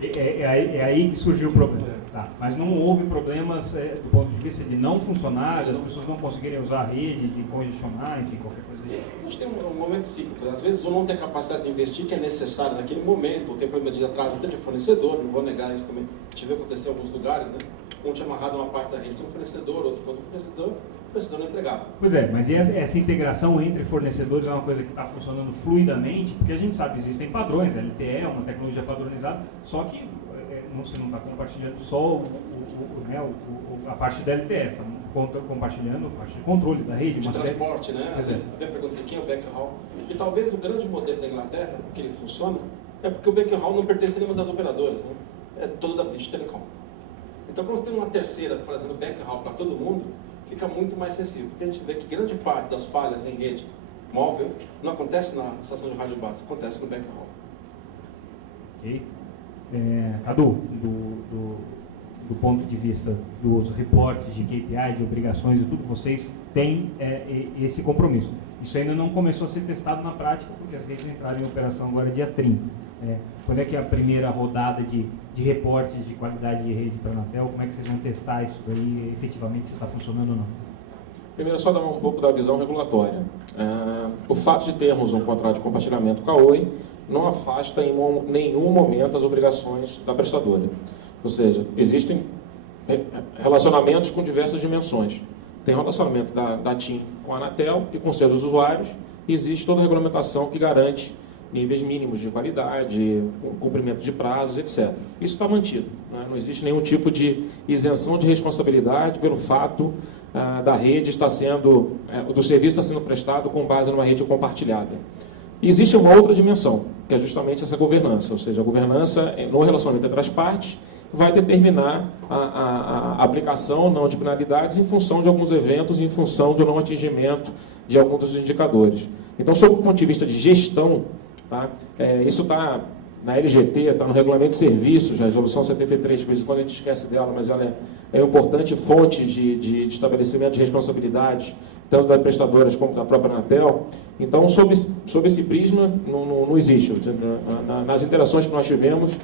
É aí que surgiu o problema. Tá. Mas não houve problemas do ponto de vista de não funcionar, das pessoas não conseguirem usar a rede, de congestionar, enfim, qualquer coisa disso. A gente tem um momento cíclico. Às vezes ou não tem capacidade de investir, que é necessário naquele momento, ou tem problema de atraso até de fornecedor, não vou negar isso também. A gente vê acontecer em alguns lugares, né? Um tinha amarrado uma parte da rede com o fornecedor, outro com o fornecedor não entregava. Pois é, mas e essa integração entre fornecedores é uma coisa que está funcionando fluidamente, porque a gente sabe que existem padrões, LTE é uma tecnologia padronizada, só que você não está compartilhando só a parte da LTE, está compartilhando a parte de controle da rede. De transporte, né? Às vezes a pergunta de quem é o backhaul. E talvez o grande modelo da Inglaterra, que ele funciona, é porque o backhaul não pertence a nenhuma das operadoras, né? É todo da British Telecom. Então, quando você tem uma terceira fazendo backhaul para todo mundo, fica muito mais sensível, porque a gente vê que grande parte das falhas em rede móvel não acontece na estação de rádio base, acontece no backhaul. Ok. Cadu, do ponto de vista dos reportes de KPI, de obrigações e tudo, vocês têm esse compromisso. Isso ainda não começou a ser testado na prática, porque as redes entraram em operação agora dia 30. Quando é que é a primeira rodada de reportes de qualidade de rede para a Anatel? Como é que vocês vão testar isso daí, efetivamente, se está funcionando ou não? Primeiro, só dar um pouco da visão regulatória. O fato de termos um contrato de compartilhamento com a Oi não afasta em nenhum momento as obrigações da prestadora. Ou seja, existem relacionamentos com diversas dimensões. Tem o relacionamento da TIM com a Anatel e com seus usuários, e existe toda a regulamentação que garante níveis mínimos de qualidade, cumprimento de prazos, etc. Isso está mantido. Né? Não existe nenhum tipo de isenção de responsabilidade pelo fato da rede estar sendo, do serviço estar sendo prestado com base numa rede compartilhada. E existe uma outra dimensão, que é justamente essa governança, ou seja, a governança no relacionamento entre as partes vai determinar a aplicação ou não de penalidades em função de alguns eventos, em função do não atingimento de alguns dos indicadores. Então, sob o ponto de vista de gestão, tá? Isso está na LGT, está no Regulamento de Serviços, a Resolução 73, de vez em quando a gente esquece dela, mas ela é uma importante fonte de estabelecimento de responsabilidades, tanto das prestadoras como da própria Anatel. Então, sob esse prisma, não existe. Nas interações que nós tivemos,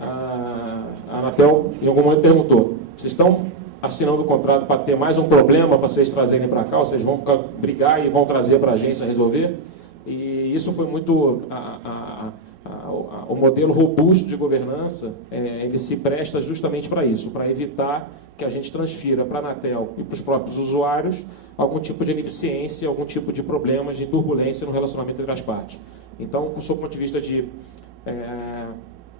a Anatel, em algum momento, perguntou: vocês estão assinando o contrato para ter mais um problema para vocês trazerem para cá, ou vocês vão brigar e vão trazer para a agência resolver? E isso foi muito... O modelo robusto de governança, ele se presta justamente para isso, para evitar que a gente transfira para a Anatel e para os próprios usuários algum tipo de ineficiência, algum tipo de problemas de turbulência no relacionamento entre as partes. Então, sob o ponto de vista de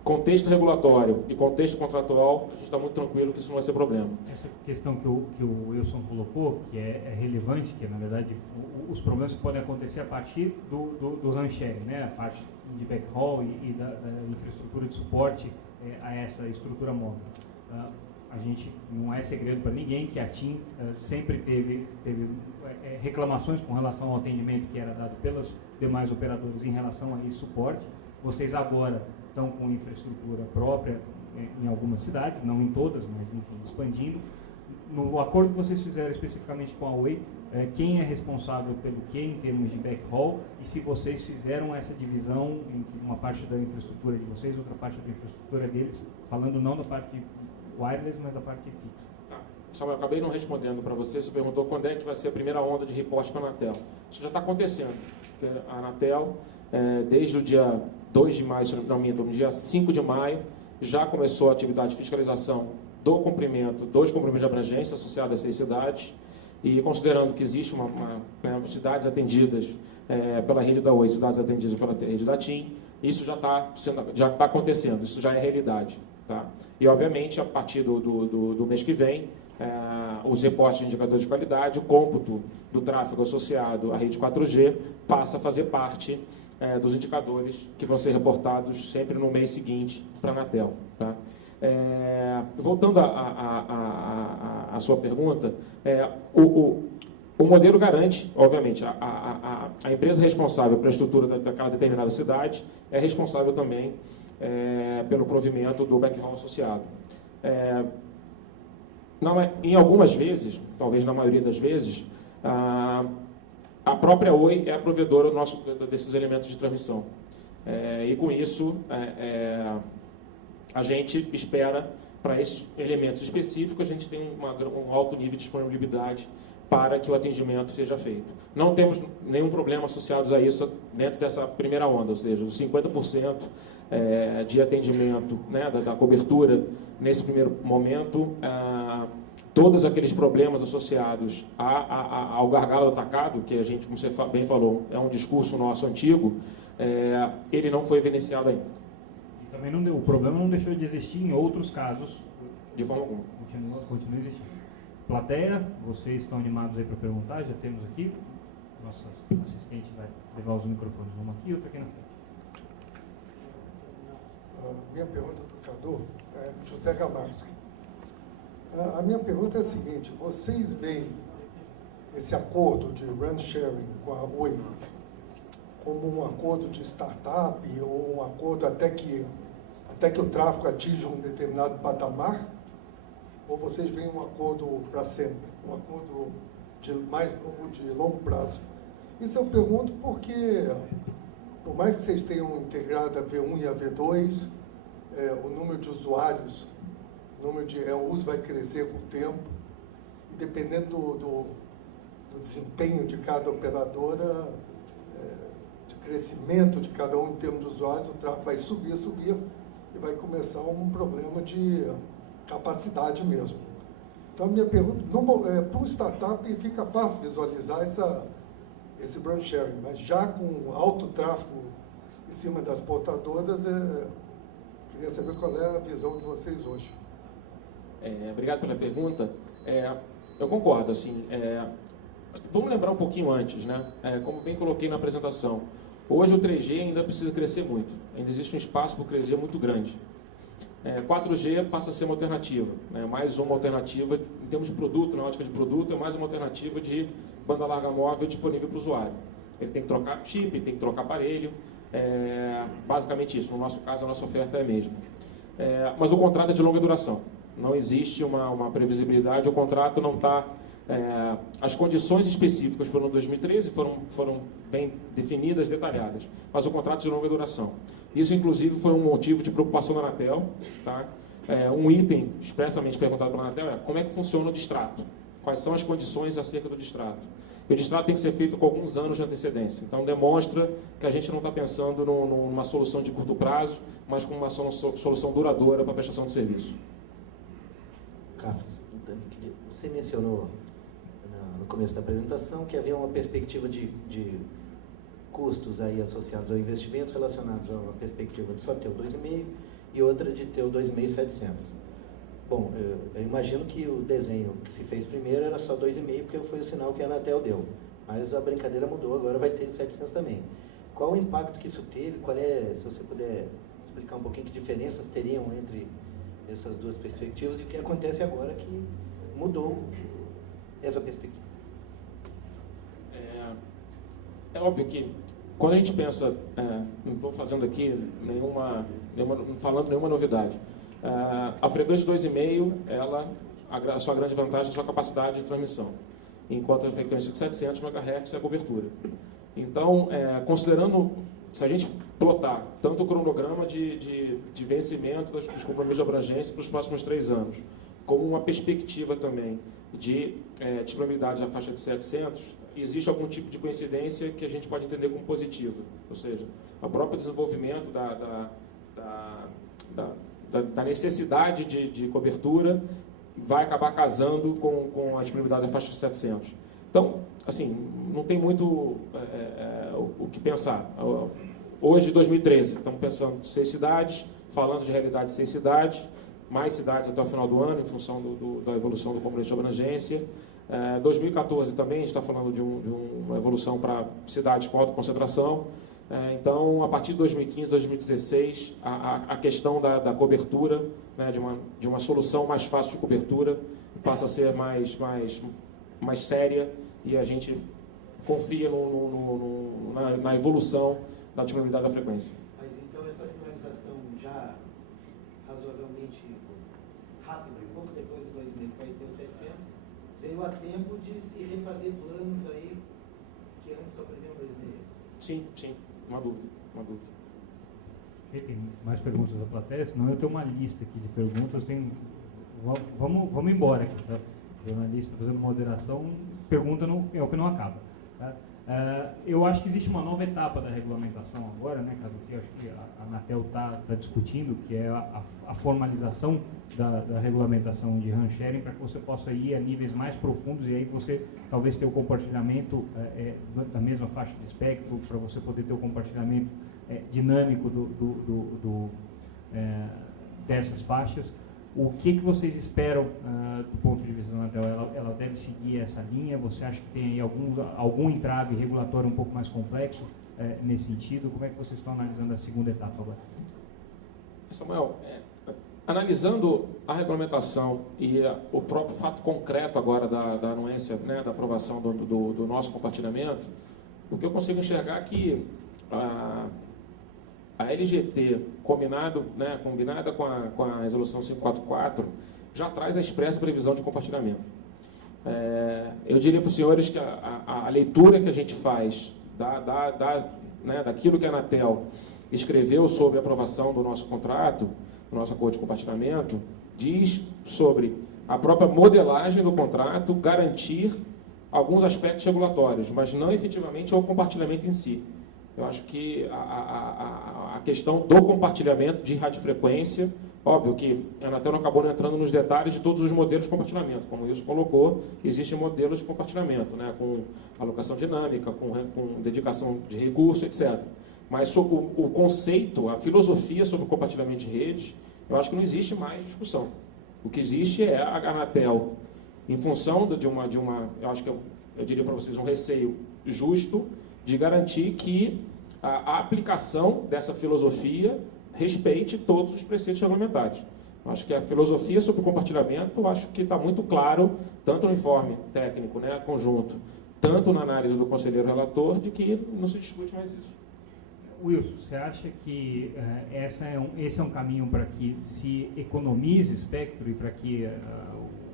contexto regulatório e contexto contratual, a gente está muito tranquilo que isso não vai ser problema. Essa questão que o Wilson colocou, que é relevante, que na verdade os problemas podem acontecer a partir do RAN sharing, né? A parte de backhaul e da infraestrutura de suporte a essa estrutura móvel. A gente, não é segredo para ninguém que a TIM sempre teve reclamações com relação ao atendimento que era dado pelas demais operadoras em relação a esse suporte. Vocês agora estão com infraestrutura própria em algumas cidades, não em todas, mas enfim, expandindo. No acordo que vocês fizeram especificamente com a Oi, quem é responsável pelo que em termos de backhaul, e se vocês fizeram essa divisão em que uma parte da infraestrutura de vocês, outra parte da infraestrutura deles, falando não da parte wireless, mas da parte fixa. Samuel, eu acabei não respondendo para você perguntou quando é que vai ser a primeira onda de reporte para a Anatel. Isso já está acontecendo. A Anatel desde o dia 2 de maio, se não me engano, no dia 5 de maio, já começou a atividade de fiscalização do cumprimento dos compromissos de abrangência associados a 6 cidades, e considerando que existe cidades atendidas pela rede da Oi, cidades atendidas pela rede da TIM, isso já está acontecendo, isso já é realidade. Tá? E, obviamente, a partir do mês que vem, os reportes de indicadores de qualidade, o cômputo do tráfego associado à rede 4G passa a fazer parte dos indicadores que vão ser reportados sempre no mês seguinte para a Anatel. Tá? Voltando à sua pergunta, o modelo garante, obviamente, a empresa responsável pela estrutura daquela determinada cidade é responsável também pelo provimento do backhaul associado. Em algumas vezes, talvez na maioria das vezes, a própria Oi é a provedora desses elementos de transmissão. E com isso, a gente espera, para esses elementos específicos, a gente tem um alto nível de disponibilidade para que o atendimento seja feito. Não temos nenhum problema associado a isso dentro dessa primeira onda, ou seja, os 50% de atendimento, né, da cobertura nesse primeiro momento, todos aqueles problemas associados ao gargalo atacado, que a gente, como você bem falou, é um discurso nosso antigo, ele não foi evidenciado ainda. E também o problema não deixou de existir em outros casos. De forma alguma. Continua existindo. Plateia, vocês estão animados aí para perguntar? Já temos aqui. Nosso assistente vai levar os microfones, uma aqui e outra aqui na frente. Minha pergunta para o Cadu é José Gamarski. A minha pergunta é a seguinte: vocês veem esse acordo de run sharing com a Oi como um acordo de startup ou um acordo até que o tráfego atinja um determinado patamar? Ou vocês veem um acordo para sempre, um acordo de longo prazo? Isso eu pergunto porque, por mais que vocês tenham integrado a V1 e a V2, o número de usuários, o número de uso vai crescer com o tempo, e dependendo do desempenho de cada operadora, de crescimento de cada um em termos de usuários, o tráfego vai subir, e vai começar um problema de capacidade mesmo. Então, a minha pergunta, para um startup fica fácil visualizar esse brand sharing, mas já com alto tráfego em cima das portadoras, queria saber qual é a visão de vocês hoje. Obrigado pela pergunta. Eu concordo. Assim, vamos lembrar um pouquinho antes, né? Como bem coloquei na apresentação, hoje o 3G ainda precisa crescer muito. Ainda existe um espaço para crescer muito grande. 4G passa a ser uma alternativa, né? Mais uma alternativa em termos de produto, na ótica de produto, é mais uma alternativa de banda larga móvel disponível para o usuário. Ele tem que trocar chip, tem que trocar aparelho, basicamente isso. No nosso caso, a nossa oferta é a mesma. Mas o contrato é de longa duração. Não existe uma previsibilidade, o contrato não está... as condições específicas para o ano 2013 foram bem definidas, detalhadas, mas o contrato é de longa duração. Isso, inclusive, foi um motivo de preocupação da Anatel. Tá? Um item expressamente perguntado pela Anatel é como é que funciona o distrato, quais são as condições acerca do distrato. E o distrato tem que ser feito com alguns anos de antecedência. Então, demonstra que a gente não está pensando numa solução de curto prazo, mas com uma solução duradoura para a prestação de serviço. Carlos, você mencionou no começo da apresentação que havia uma perspectiva de custos aí associados ao investimento relacionados a uma perspectiva de só ter o 2,5 e outra de ter o 2,5-700. Bom, eu imagino que o desenho que se fez primeiro era só 2,5 porque foi o sinal que a Anatel deu, mas a brincadeira mudou, agora vai ter 700 também. Qual o impacto que isso teve? Se você puder explicar um pouquinho que diferenças teriam entre essas duas perspectivas e o que acontece agora que mudou essa perspectiva. É óbvio que quando a gente pensa, não estou fazendo aqui falando nenhuma novidade, a frequência de 2,5, a sua grande vantagem é a sua capacidade de transmissão, enquanto a frequência de 700 MHz é a cobertura. Então, considerando, se a gente plotar tanto o cronograma de vencimento dos compromissos de abrangência para os próximos 3 anos, como uma perspectiva também de disponibilidade da faixa de 700, existe algum tipo de coincidência que a gente pode entender como positiva, ou seja, o próprio desenvolvimento da necessidade de cobertura vai acabar casando com a disponibilidade da faixa 700. Então, assim, não tem muito o que pensar. Hoje, 2013, estamos pensando 6 cidades, falando de realidade de 6 cidades, mais cidades até o final do ano, em função da evolução do componente de abrangência. 2014 também, a gente está falando de uma evolução para cidades com alta concentração. Então, a partir de 2015, 2016, a questão da cobertura, né, de uma solução mais fácil de cobertura, passa a ser mais séria, e a gente confia na evolução da disponibilidade da frequência. Mas então essa sinalização já razoavelmente rápida, pouco depois do 2000, que vai ter o 700, veio a tempo de se refazer planos aí que antes só previam 2000. Sim, uma dúvida. Tem mais perguntas da plateia? Senão eu tenho uma lista aqui de perguntas. Vamos embora aqui, tá? Jornalista fazendo moderação, pergunta é o que não acaba. Tá? Eu acho que existe uma nova etapa da regulamentação agora, né, Cadu, que eu acho que a Anatel está discutindo, que é a formalização da regulamentação de RAN sharing, para que você possa ir a níveis mais profundos e aí você talvez ter o compartilhamento da mesma faixa de espectro, para você poder ter o compartilhamento dinâmico dessas faixas. O que vocês esperam do ponto de vista da Anatel? Ela deve seguir essa linha? Você acha que tem aí algum entrave regulatório um pouco mais complexo nesse sentido? Como é que vocês estão analisando a segunda etapa agora? Samuel, analisando a regulamentação e o próprio fato concreto agora da anuência, né, da aprovação do nosso compartilhamento, o que eu consigo enxergar é que a LGT, combinada com a resolução 544, já traz a expressa previsão de compartilhamento. Eu diria para os senhores que a leitura que a gente faz daquilo que a Anatel escreveu sobre a aprovação do nosso contrato, do nosso acordo de compartilhamento, diz sobre a própria modelagem do contrato garantir alguns aspectos regulatórios, mas não efetivamente o compartilhamento em si. Eu acho que a questão do compartilhamento de radiofrequência, óbvio que a Anatel acabou não entrando nos detalhes de todos os modelos de compartilhamento, como o Wilson colocou, existem modelos de compartilhamento, né, com alocação dinâmica, com dedicação de recursos, etc. Mas o conceito, a filosofia sobre o compartilhamento de redes, eu acho que não existe mais discussão. O que existe é a Anatel, em função de uma eu acho que eu diria para vocês, um receio justo de garantir que a aplicação dessa filosofia respeite todos os preceitos regulamentares. Acho que a filosofia sobre o compartilhamento, acho que está muito claro, tanto no informe técnico, né, conjunto, tanto na análise do conselheiro relator, de que não se discute mais isso. Wilson, você acha que esse é um caminho para que se economize espectro e para que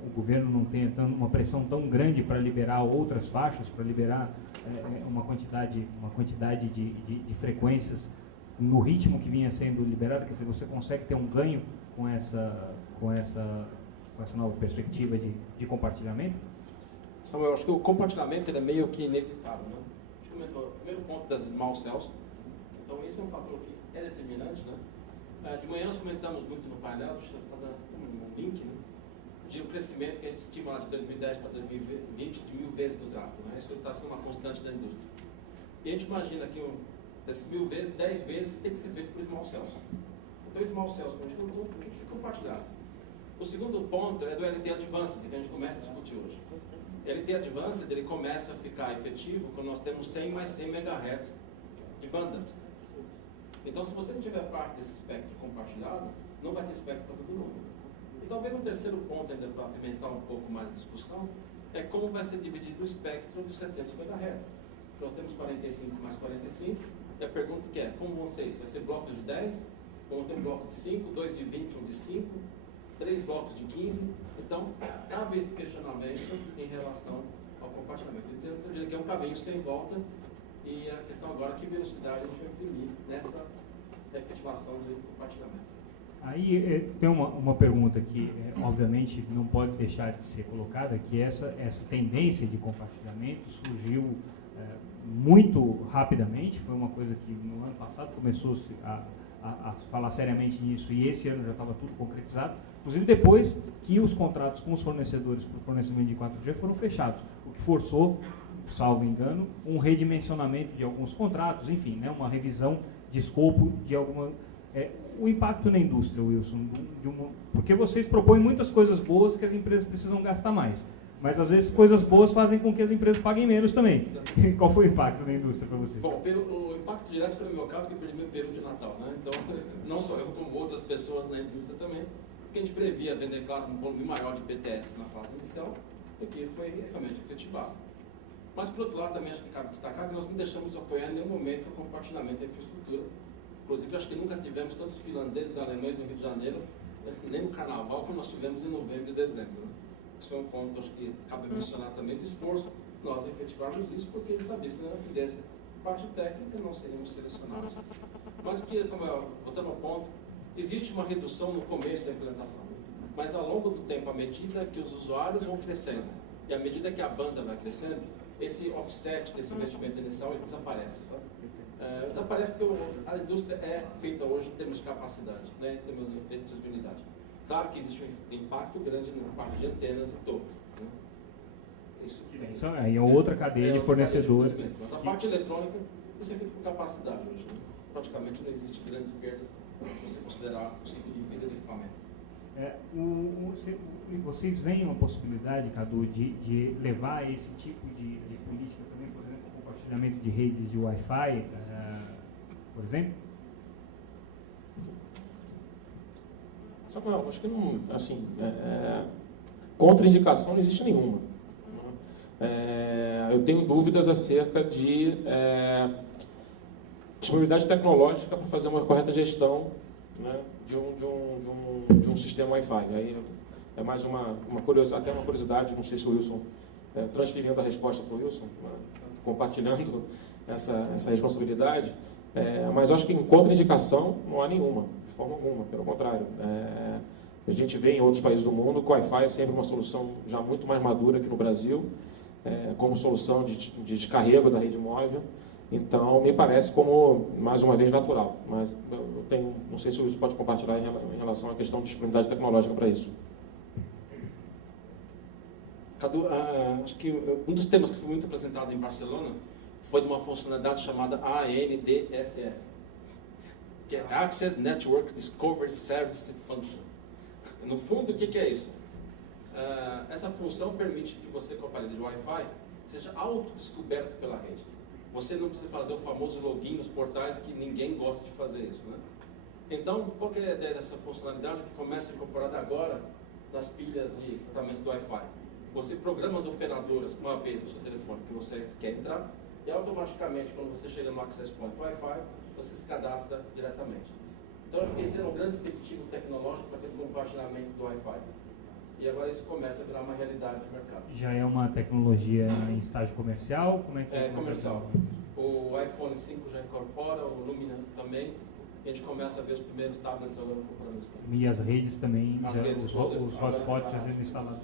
o governo não tenha uma pressão tão grande para liberar outras faixas, para liberar uma quantidade de frequências no ritmo que vinha sendo liberado? Quer dizer, você consegue ter um ganho com essa nova perspectiva de compartilhamento? Samuel, acho que o compartilhamento é meio que inevitável, né? A gente comentou o primeiro ponto das small cells. Então, esse é um fator que é determinante, né? De manhã nós comentamos muito no painel, deixa eu fazer um link, né? De um crescimento que a gente estima lá de 2010 para 2020 de 1000 vezes do tráfego, né? Isso está sendo uma constante da indústria. E a gente imagina que desses 1000 vezes, 10 vezes tem que ser feito por small cells. Então, small cells, como a gente colocou, tem que ser compartilhados. O segundo ponto é do LTE Advanced, que a gente começa a discutir hoje. O LTE Advanced, ele começa a ficar efetivo quando nós temos 100 mais 100 MHz de banda. Então, se você não tiver parte desse espectro compartilhado, não vai ter espectro para todo mundo. E talvez um terceiro ponto, ainda para apimentar um pouco mais a discussão, é como vai ser dividido o espectro dos 700 MHz. Nós temos 45 mais 45, e a pergunta que é, como vão ser isso? Vai ser blocos de 10? Vamos ter um bloco de 5, 2 de 20, um de 5, 3 blocos de 15? Então, cabe esse questionamento em relação ao compartilhamento. Eu diria que é um caminho sem volta, e a questão agora é que velocidade a gente vai imprimir nessa efetivação de compartilhamento. Aí tem uma pergunta que, obviamente, não pode deixar de ser colocada, que essa tendência de compartilhamento surgiu muito rapidamente, foi uma coisa que no ano passado começou-se a falar seriamente nisso e esse ano já estava tudo concretizado, inclusive depois que os contratos com os fornecedores para o fornecimento de 4G foram fechados, o que forçou, salvo engano, um redimensionamento de alguns contratos, enfim, né, uma revisão de escopo de alguma... o impacto na indústria, Wilson, porque vocês propõem muitas coisas boas que as empresas precisam gastar mais, mas às vezes coisas boas fazem com que as empresas paguem menos também. Qual foi o impacto na indústria para vocês? Bom, o impacto direto foi no meu caso, que eu perdi meu peru de Natal, né? Então, não só eu, como outras pessoas na indústria também, porque a gente previa vender, claro, um volume maior de BTS na fase inicial, e que foi realmente efetivado. Mas, por outro lado, também acho que cabe destacar que nós não deixamos de apoiar em nenhum momento o compartilhamento da infraestrutura. Inclusive, acho que nunca tivemos tantos finlandeses e alemães no Rio de Janeiro, nem no Carnaval, como nós tivemos em novembro e dezembro. Né? Esse foi um ponto, acho que cabe mencionar também, de esforço nós efetivarmos isso, porque eles sabiam que na evidência parte técnica não seríamos selecionados. Mas que, Samuel, voltando ao ponto, existe uma redução no começo da implementação, mas ao longo do tempo, à medida que os usuários vão crescendo e à medida que a banda vai crescendo, esse offset desse investimento inicial ele desaparece. Tá? Desaparece porque a indústria é feita hoje em termos de capacidade, né, em termos de efeitos de unidade. Claro que existe um impacto grande na parte de antenas e torres. Né? Isso aí é outra cadeia de fornecedores. Mas a parte eletrônica, isso é feito por capacidade hoje. Né? Praticamente não existe grandes perdas se você considerar o ciclo de vida do equipamento. Vocês veem uma possibilidade, Cadu, de levar esse tipo de política também, por exemplo, compartilhamento de redes de Wi-Fi, por exemplo? Samuel, acho que não, assim, contraindicação não existe nenhuma. Eu tenho dúvidas acerca de disponibilidade tecnológica para fazer uma correta gestão, né, de um sistema Wi-Fi. Aí é mais até uma curiosidade, não sei se o Wilson, transferindo a resposta para o Wilson, compartilhando essa responsabilidade, mas acho que em contraindicação não há nenhuma, de forma alguma, pelo contrário. A gente vê em outros países do mundo que o Wi-Fi é sempre uma solução já muito mais madura aqui no Brasil, como solução de descarrego da rede móvel. Então, me parece como, mais uma vez, natural. Mas eu tenho, não sei se o Wilson pode compartilhar em relação à questão de disponibilidade tecnológica para isso. Cadu, acho que um dos temas que foi muito apresentado em Barcelona foi de uma funcionalidade chamada ANDSF, que é Access Network Discovery Service Function. No fundo, o que é isso? Essa função permite que você, com o aparelho de Wi-Fi, seja autodescoberto pela rede. Você não precisa fazer o famoso login nos portais, que ninguém gosta de fazer isso, né? Então, qual que é a ideia dessa funcionalidade que começa a ser incorporada agora nas pilhas de tratamento do Wi-Fi? Você programa as operadoras uma vez no seu telefone que você quer entrar e automaticamente, quando você chega no Access Point Wi-Fi, você se cadastra diretamente. Então, esse era um grande impeditivo tecnológico para ter o compartilhamento do Wi-Fi. E agora isso começa a virar uma realidade de mercado. Já é uma tecnologia em estágio comercial? Como é que é comercial. O iPhone 5 já incorpora, o Lumia também. E a gente começa a ver os primeiros tablets agora incorporando isso também. E as redes também, os hotspots já sendo instalados.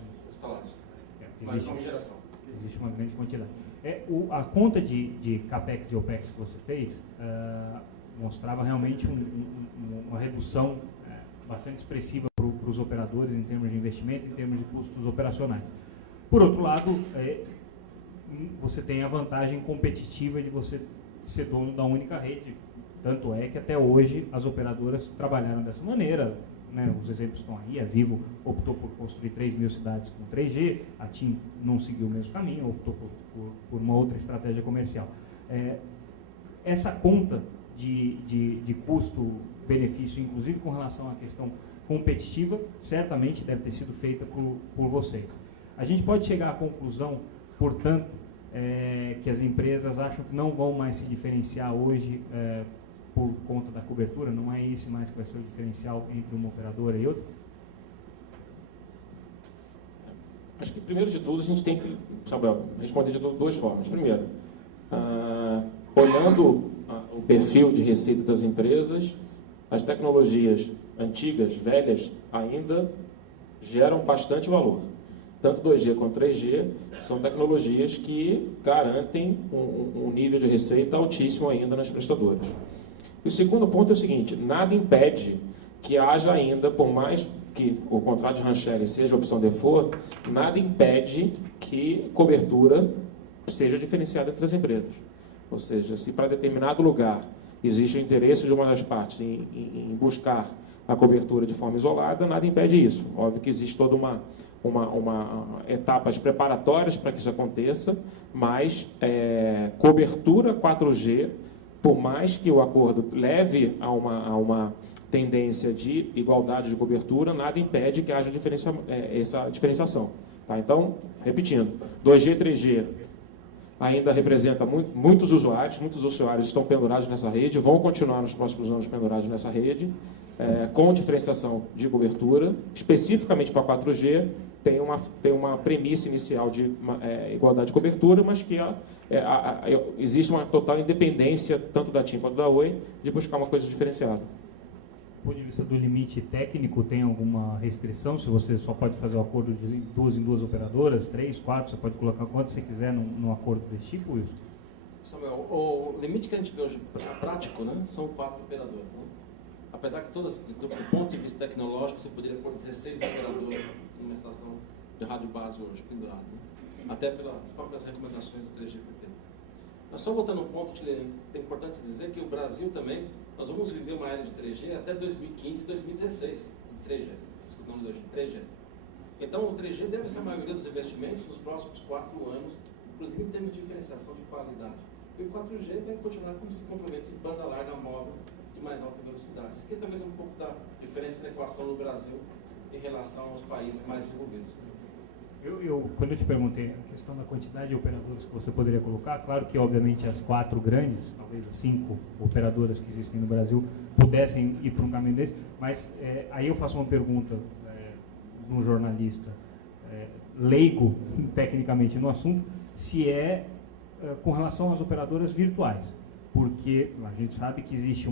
Existe, uma geração. Existe uma grande quantidade. A conta de CAPEX e OPEX que você fez mostrava realmente uma redução bastante expressiva para os operadores em termos de investimento, em termos de custos operacionais. Por outro lado, você tem a vantagem competitiva de você ser dono da única rede. Tanto é que até hoje as operadoras trabalharam dessa maneira. Né, os exemplos estão aí, a Vivo optou por construir 3.000 cidades com 3G, a TIM não seguiu o mesmo caminho, optou por uma outra estratégia comercial. Essa conta de custo-benefício, inclusive com relação à questão competitiva, certamente deve ter sido feita por vocês. A gente pode chegar à conclusão, portanto, que as empresas acham que não vão mais se diferenciar hoje por conta da cobertura, não é esse mais que vai ser o diferencial entre uma operadora e outra? Acho que, primeiro de tudo, a gente tem que, Samuel, responder de duas formas. Primeiro, olhando o perfil de receita das empresas, as tecnologias antigas, velhas, ainda geram bastante valor. Tanto 2G quanto 3G são tecnologias que garantem um nível de receita altíssimo ainda nas prestadoras. E o segundo ponto é o seguinte: nada impede que haja ainda, por mais que o contrato de RAN-sharing seja a opção default, nada impede que cobertura seja diferenciada entre as empresas. Ou seja, se para determinado lugar existe o interesse de uma das partes em buscar a cobertura de forma isolada, nada impede isso. Óbvio que existe toda uma etapas preparatórias para que isso aconteça, mas cobertura 4G, por mais que o acordo leve a uma tendência de igualdade de cobertura, nada impede que haja essa diferenciação. Tá? Então, repetindo, 2G e 3G ainda representa muitos usuários estão pendurados nessa rede, vão continuar nos próximos anos pendurados nessa rede, com diferenciação de cobertura, especificamente para 4G, tem uma premissa inicial de igualdade de cobertura, mas que existe uma total independência, tanto da TIM quanto da Oi, de buscar uma coisa diferenciada. Do ponto de vista do limite técnico, tem alguma restrição? Se você só pode fazer o acordo de duas em duas operadoras, 3, 4, você pode colocar quanto você quiser num acordo desse tipo, Wilson? Samuel, o limite que a gente vê hoje prático, né, são 4 operadoras. Né? Apesar que todas, do ponto de vista tecnológico, você poderia pôr 16 operadoras numa estação de rádio base hoje, pendurado. Né? Até pelas próprias recomendações do 3GPP. Mas só voltando ao ponto, é importante dizer que o Brasil também, nós vamos viver uma era de 3G até 2015 e 2016, 3G, desculpa, não 2G, 3G. Então, o 3G deve ser a maioria dos investimentos nos próximos 4 anos, inclusive em termos de diferenciação de qualidade. E o 4G vai continuar como esse complemento de banda larga móvel de mais alta velocidade. Isso aqui talvez é um pouco da diferença da equação no Brasil em relação aos países mais desenvolvidos. Quando eu te perguntei a questão da quantidade de operadoras que você poderia colocar, claro que, obviamente, as 4 grandes, talvez as 5 operadoras que existem no Brasil, pudessem ir para um caminho desse, mas aí eu faço uma pergunta de um jornalista leigo, tecnicamente, no assunto, se com relação às operadoras virtuais, porque a gente sabe que existe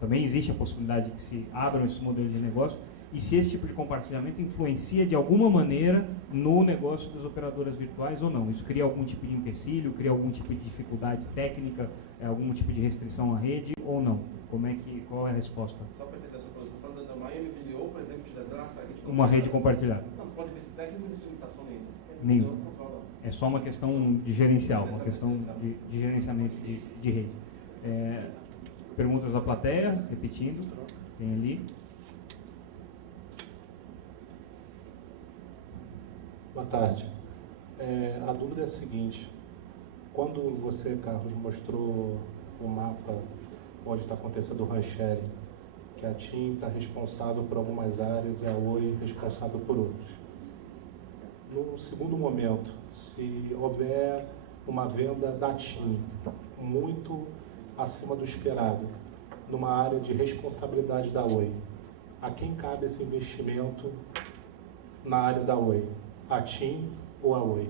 também existe a possibilidade de que se abram esses modelos de negócio, e se esse tipo de compartilhamento influencia de alguma maneira no negócio das operadoras virtuais ou não. Isso cria algum tipo de empecilho, cria algum tipo de dificuldade técnica, algum tipo de restrição à rede ou não? Qual é a resposta? Só para entender essa coisa, falando da Miami VLO, por exemplo, utilizar essa rede uma rede compartilhada. Não, do ponto de vista técnico, não existe limitação nenhuma. É só uma questão de gerencial, uma questão de gerenciamento de rede. Perguntas da plateia, repetindo, tem ali. Boa tarde. A dúvida é a seguinte: quando você, Carlos, mostrou o mapa onde está acontecendo o RAN-sharing, que a TIM está responsável por algumas áreas e a Oi responsável por outras. No segundo momento, se houver uma venda da TIM muito acima do esperado, numa área de responsabilidade da Oi, a quem cabe esse investimento na área da Oi? A TIM ou a Oi?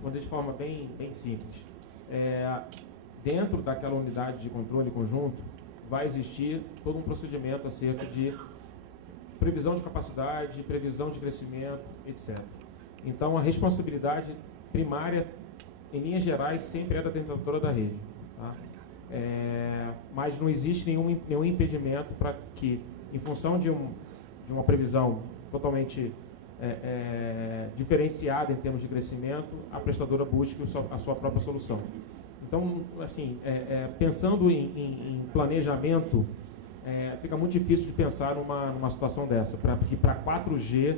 Vou de forma bem simples. Dentro daquela unidade de controle conjunto, vai existir todo um procedimento acerca de previsão de capacidade, previsão de crescimento, etc. Então, a responsabilidade primária, em linhas gerais, sempre é da detentora da rede. Tá? Mas não existe nenhum impedimento para que, em função de uma previsão totalmente diferenciada em termos de crescimento, a prestadora busque a sua própria solução. Então, assim, pensando em planejamento, fica muito difícil de pensar numa situação dessa, porque para 4G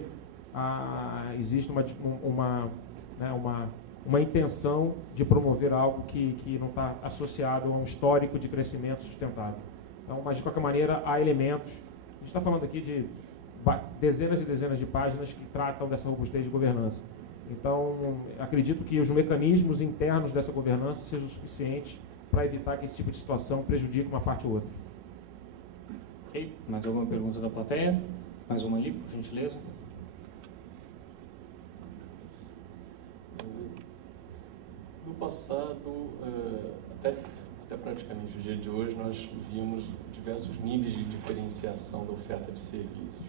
existe uma intenção de promover algo que não está associado a um histórico de crescimento sustentável. Então, mas de qualquer maneira, há elementos. A gente está falando aqui de dezenas e dezenas de páginas que tratam dessa robustez de governança. Então, acredito que os mecanismos internos dessa governança sejam suficientes para evitar que esse tipo de situação prejudique uma parte ou outra. Ok, mais alguma pergunta da plateia? Mais uma ali, por gentileza. No passado, até até praticamente o dia de hoje, nós vimos diversos níveis de diferenciação da oferta de serviços.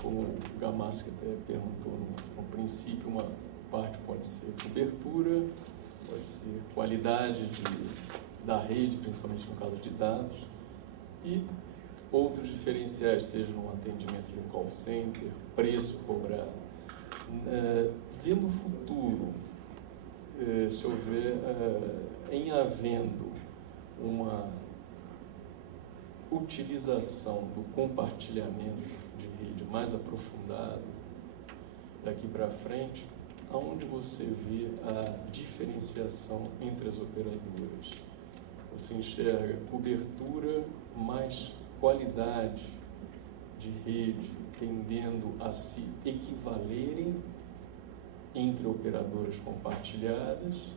Como o Gamaschi até perguntou no princípio, uma parte pode ser cobertura, pode ser qualidade da rede, principalmente no caso de dados, e outros diferenciais, seja no atendimento de um call center, preço cobrado. Vendo o futuro, se houver, em havendo uma utilização do compartilhamento de rede mais aprofundado daqui para frente, aonde você vê a diferenciação entre as operadoras? Você enxerga cobertura mais qualidade de rede tendendo a se equivalerem entre operadoras compartilhadas,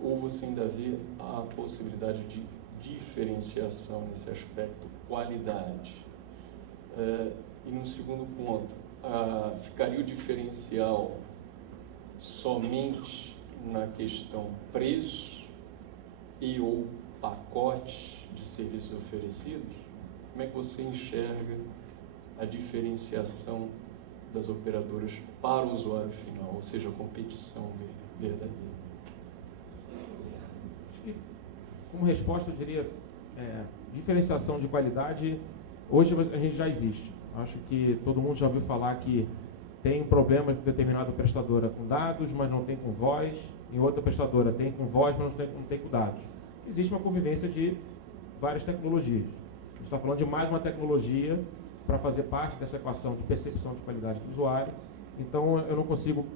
ou você ainda vê a possibilidade de diferenciação nesse aspecto qualidade? E no segundo ponto, ficaria o diferencial somente na questão preço e ou pacote de serviços oferecidos? Como é que você enxerga a diferenciação das operadoras para o usuário final, ou seja, a competição verdadeira? Como resposta, eu diria, diferenciação de qualidade, hoje a gente já existe. Acho que todo mundo já ouviu falar que tem um problema com determinada prestadora com dados, mas não tem com voz, em outra prestadora tem com voz, mas não tem com dados. Existe uma convivência de várias tecnologias. A gente está falando de mais uma tecnologia para fazer parte dessa equação de percepção de qualidade do usuário. Então, eu não consigo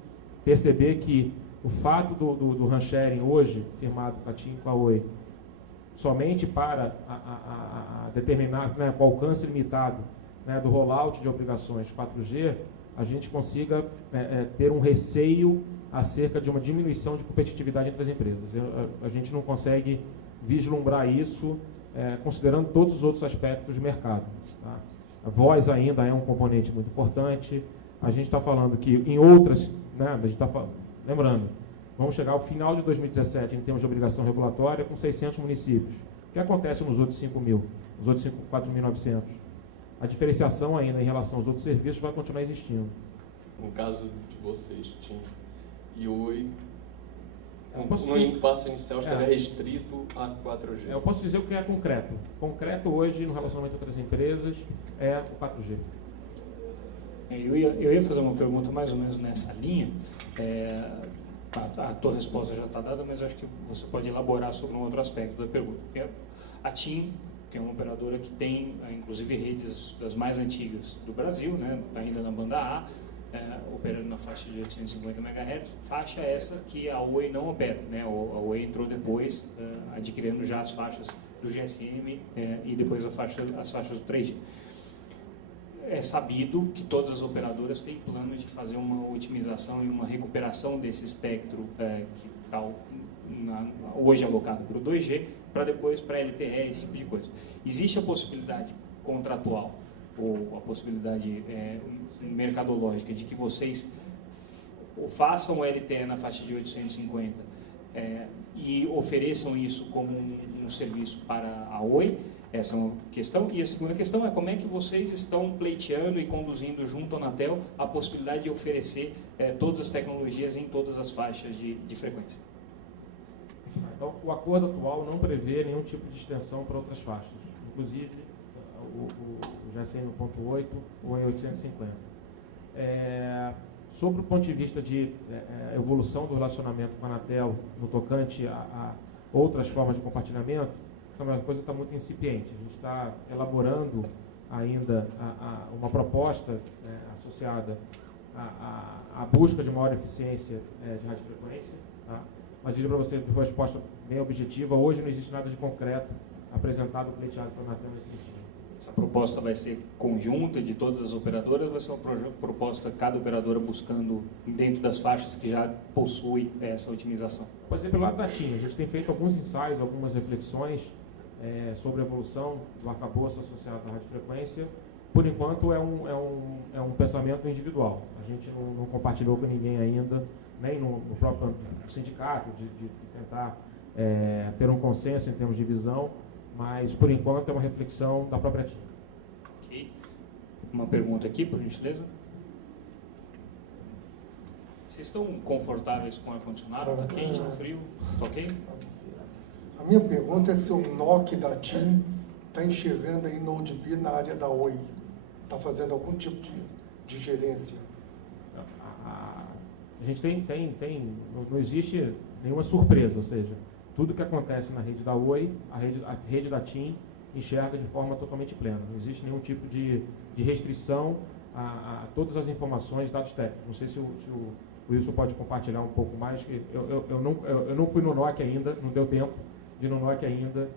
perceber que o fato do RAN sharing hoje, firmado com a TIM e com a Oi, somente para determinar, né, com alcance limitado, né, do rollout de obrigações 4G, a gente consiga ter um receio acerca de uma diminuição de competitividade entre as empresas. A gente não consegue vislumbrar isso considerando todos os outros aspectos do mercado. Tá? A voz ainda é um componente muito importante. A gente está falando que em outras, né, a gente está lembrando, vamos chegar ao final de 2017 em termos de obrigação regulatória com 600 municípios. O que acontece nos outros 5.000, nos outros 4.900? A diferenciação ainda em relação aos outros serviços vai continuar existindo. No caso de vocês, TIM e Oi, no impasse inicial estaria restrito a 4G. Eu posso dizer o que é concreto. Concreto hoje, no relacionamento entre as empresas, é o 4G. Eu ia fazer uma pergunta mais ou menos nessa linha. A tua resposta já está dada, mas acho que você pode elaborar sobre um outro aspecto da pergunta. A TIM, que é uma operadora que tem, inclusive, redes das mais antigas do Brasil, né, está ainda na banda A, operando na faixa de 850 MHz, faixa essa que a Oi não opera, né? A Oi entrou depois, adquirindo já as faixas do GSM e depois as faixas do 3G. É sabido que todas as operadoras têm plano de fazer uma otimização e uma recuperação desse espectro que está hoje alocado para o 2G, para depois para LTE, esse tipo de coisa. Existe a possibilidade contratual ou a possibilidade mercadológica de que vocês façam o LTE na faixa de 850 e ofereçam isso como um serviço para a Oi? Essa é uma questão. E a segunda questão é como é que vocês estão pleiteando e conduzindo junto à Anatel a possibilidade de oferecer todas as tecnologias em todas as faixas de frequência. Então, o acordo atual não prevê nenhum tipo de extensão para outras faixas, inclusive o GSM 1.8 ou em 850. Sobre o ponto de vista de evolução do relacionamento com a Anatel no tocante a outras formas de compartilhamento, a coisa está muito incipiente. A gente está elaborando ainda uma proposta associada à busca de maior eficiência de radiofrequência. Tá? Mas diria para você, uma resposta bem objetiva, hoje não existe nada de concreto apresentado, pleiteado para a Anatel nesse sentido. Essa proposta vai ser conjunta de todas as operadoras ou vai ser uma proposta cada operadora buscando dentro das faixas que já possui essa otimização? Por exemplo, pelo lado da TIM, a gente tem feito alguns ensaios, algumas reflexões sobre a evolução do arcabouço associado à radiofrequência. Por enquanto é um pensamento individual. A gente não compartilhou com ninguém ainda, nem no próprio sindicato, de tentar ter um consenso em termos de visão, mas, por enquanto, é uma reflexão da própria TIM. Ok. Uma pergunta aqui, por gentileza. Vocês estão confortáveis com o ar-condicionado? Está quente, está frio? Está ok? A minha pergunta é se o NOC da TIM está enxergando aí Node B na área da Oi. Está fazendo algum tipo de gerência? A gente não existe nenhuma surpresa, ou seja, tudo que acontece na rede da Oi, a rede da TIM enxerga de forma totalmente plena. Não existe nenhum tipo de restrição a todas as informações, dados técnicos. Não sei se o Wilson pode compartilhar um pouco mais. Eu não fui no NOC ainda, não deu tempo de ir no NOC ainda,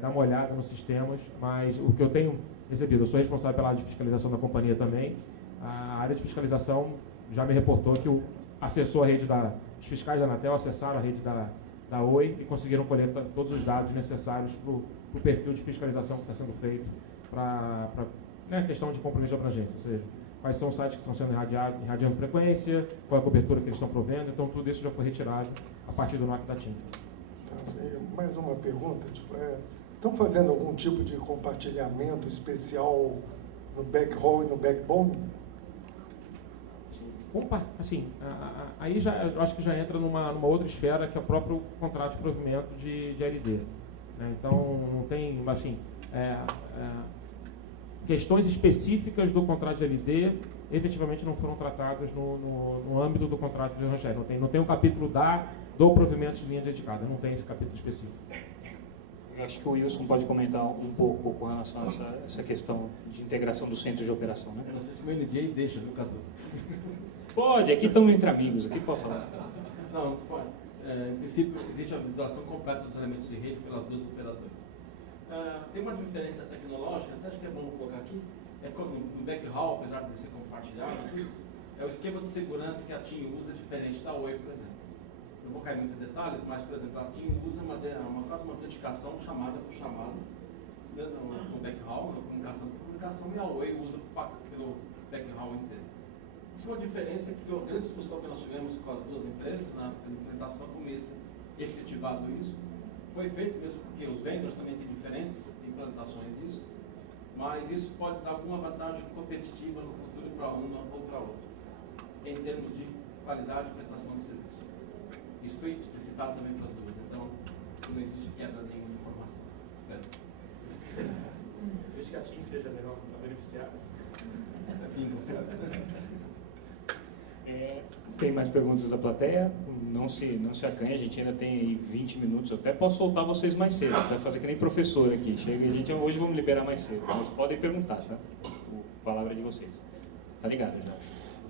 dar uma olhada nos sistemas, mas o que eu tenho recebido, eu sou responsável pela área de fiscalização da companhia também, a área de fiscalização já me reportou que acessou a rede os fiscais da Anatel acessaram a rede da Oi e conseguiram colher todos os dados necessários para o perfil de fiscalização que está sendo feito para a questão de compromisso de abrangência, ou seja, quais são os sites que estão sendo irradiando frequência, qual é a cobertura que eles estão provendo, então tudo isso já foi retirado a partir do NOC da TIM. Mais uma pergunta, estão fazendo algum tipo de compartilhamento especial no backhaul e no backbone? Assim, aí eu acho que já entra numa outra esfera, que é o próprio contrato de provimento de LD. Né? Então, não tem, assim, questões específicas do contrato de LD efetivamente não foram tratadas no âmbito do contrato de Rancher. Não tem um capítulo do provimento de linha dedicada, não tem esse capítulo específico. Eu acho que o Wilson pode comentar um pouco com relação a essa questão de integração do centro de operação, né? Eu não sei se o meu NJ deixa, viu, Cadu? Pode, aqui estamos entre amigos, aqui pode falar. Não, pode. Em princípio, existe a visualização completa dos elementos de rede pelas duas operadoras. Tem uma diferença tecnológica, até acho que é bom colocar aqui, no backhaul, apesar de ser compartilhado, é o esquema de segurança que a TIM usa diferente da Oi, por exemplo. Não vou cair muito em detalhes, mas, por exemplo, a TIM usa quase uma autenticação chamada por chamada, né, no backhaul, na comunicação por comunicação, e a Oi usa pelo backhaul inteiro. Isso é uma diferença que foi uma grande discussão que nós tivemos com as duas empresas na implementação, como esse efetivado isso. Foi feito mesmo porque os vendors também têm diferentes implantações disso, mas isso pode dar alguma vantagem competitiva no futuro para uma ou para outra, em termos de qualidade e prestação de serviço. Isso foi explicitado também para as duas, então não existe quebra nenhuma de informação. Espero. Desde que a TIM seja melhor beneficiada. Tem mais perguntas da plateia? Não se acanhe, a gente ainda tem aí 20 minutos. Eu até posso soltar vocês mais cedo, vai fazer que nem professor aqui. Hoje vamos liberar mais cedo, mas podem perguntar, tá? A palavra é de vocês. Tá ligado já?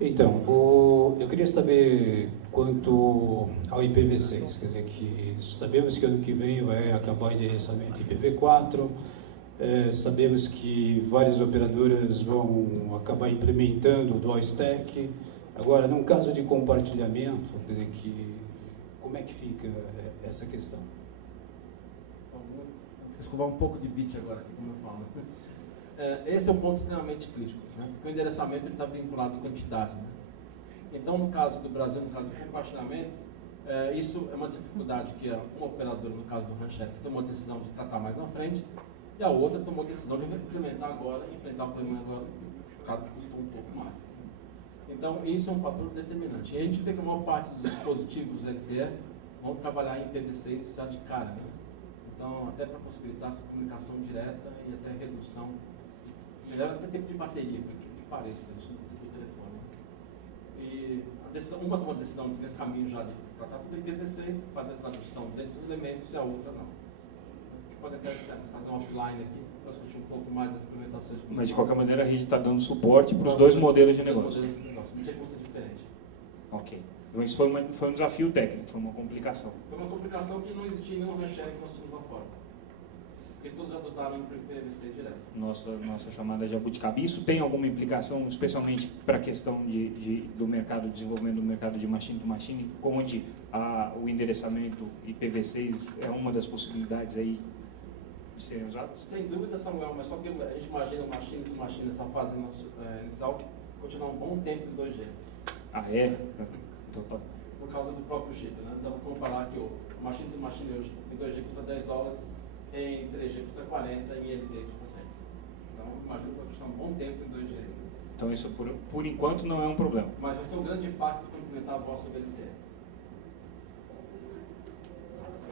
Então, eu queria saber quanto ao IPv6, quer dizer, que sabemos que ano que vem vai acabar o endereçamento IPv4, sabemos que várias operadoras vão acabar implementando o Dual Stack. Agora, num caso de compartilhamento, quer dizer, como é que fica essa questão? Vou escovar um pouco de bit agora, aqui, como eu falo. Esse é um ponto extremamente crítico, né? Porque o endereçamento está vinculado à quantidade. Né? Então, no caso do Brasil, no caso do compartilhamento, isso é uma dificuldade que uma operadora, no caso do Rancher, tomou a decisão de tratar mais na frente, e a outra tomou a decisão de implementar agora, enfrentar o problema agora, o caso custou um pouco mais. Então, isso é um fator determinante. E a gente vê que a maior parte dos dispositivos LTE vão trabalhar em IPv6 já de cara, né? Então, até para possibilitar essa comunicação direta e até redução, melhor até tempo de bateria, porque que pareça, isso do telefone. E uma tomou a decisão nesse caminho já de tratar tudo em IPv6, fazer a tradução dentro dos elementos, e a outra não. A gente pode até fazer um offline aqui, para discutir um pouco mais as implementações. Mas, de qualquer maneira, a rede está dando suporte para os dois modelos de negócio. Não tinha como ser diferente. Ok. Então, isso foi um desafio técnico, foi uma complicação. Foi uma complicação que não existia nenhum Rancher que nós tínhamos lá fora. Porque todos adotaram o IPv6 direto. Nossa chamada jabuticaba. Isso tem alguma implicação, especialmente para a questão do mercado, desenvolvimento do mercado de machine to machine, onde o endereçamento IPv6 é uma das possibilidades aí de serem usadas? Sem dúvida, Samuel, mas só que a gente imagina o machine to machine nessa fase inicial continuar um bom tempo em 2G. Ah, é? Então, tá. Por causa do próprio chip, né? Então, vou comparar que o machine to machine hoje em 2G custa $10, em 3G custa 40, em LTE custa 100. Então, imagino que vai custar um bom tempo em 2G. Então isso por enquanto não é um problema. Mas vai ser um grande impacto para implementar a voz sobre LTE.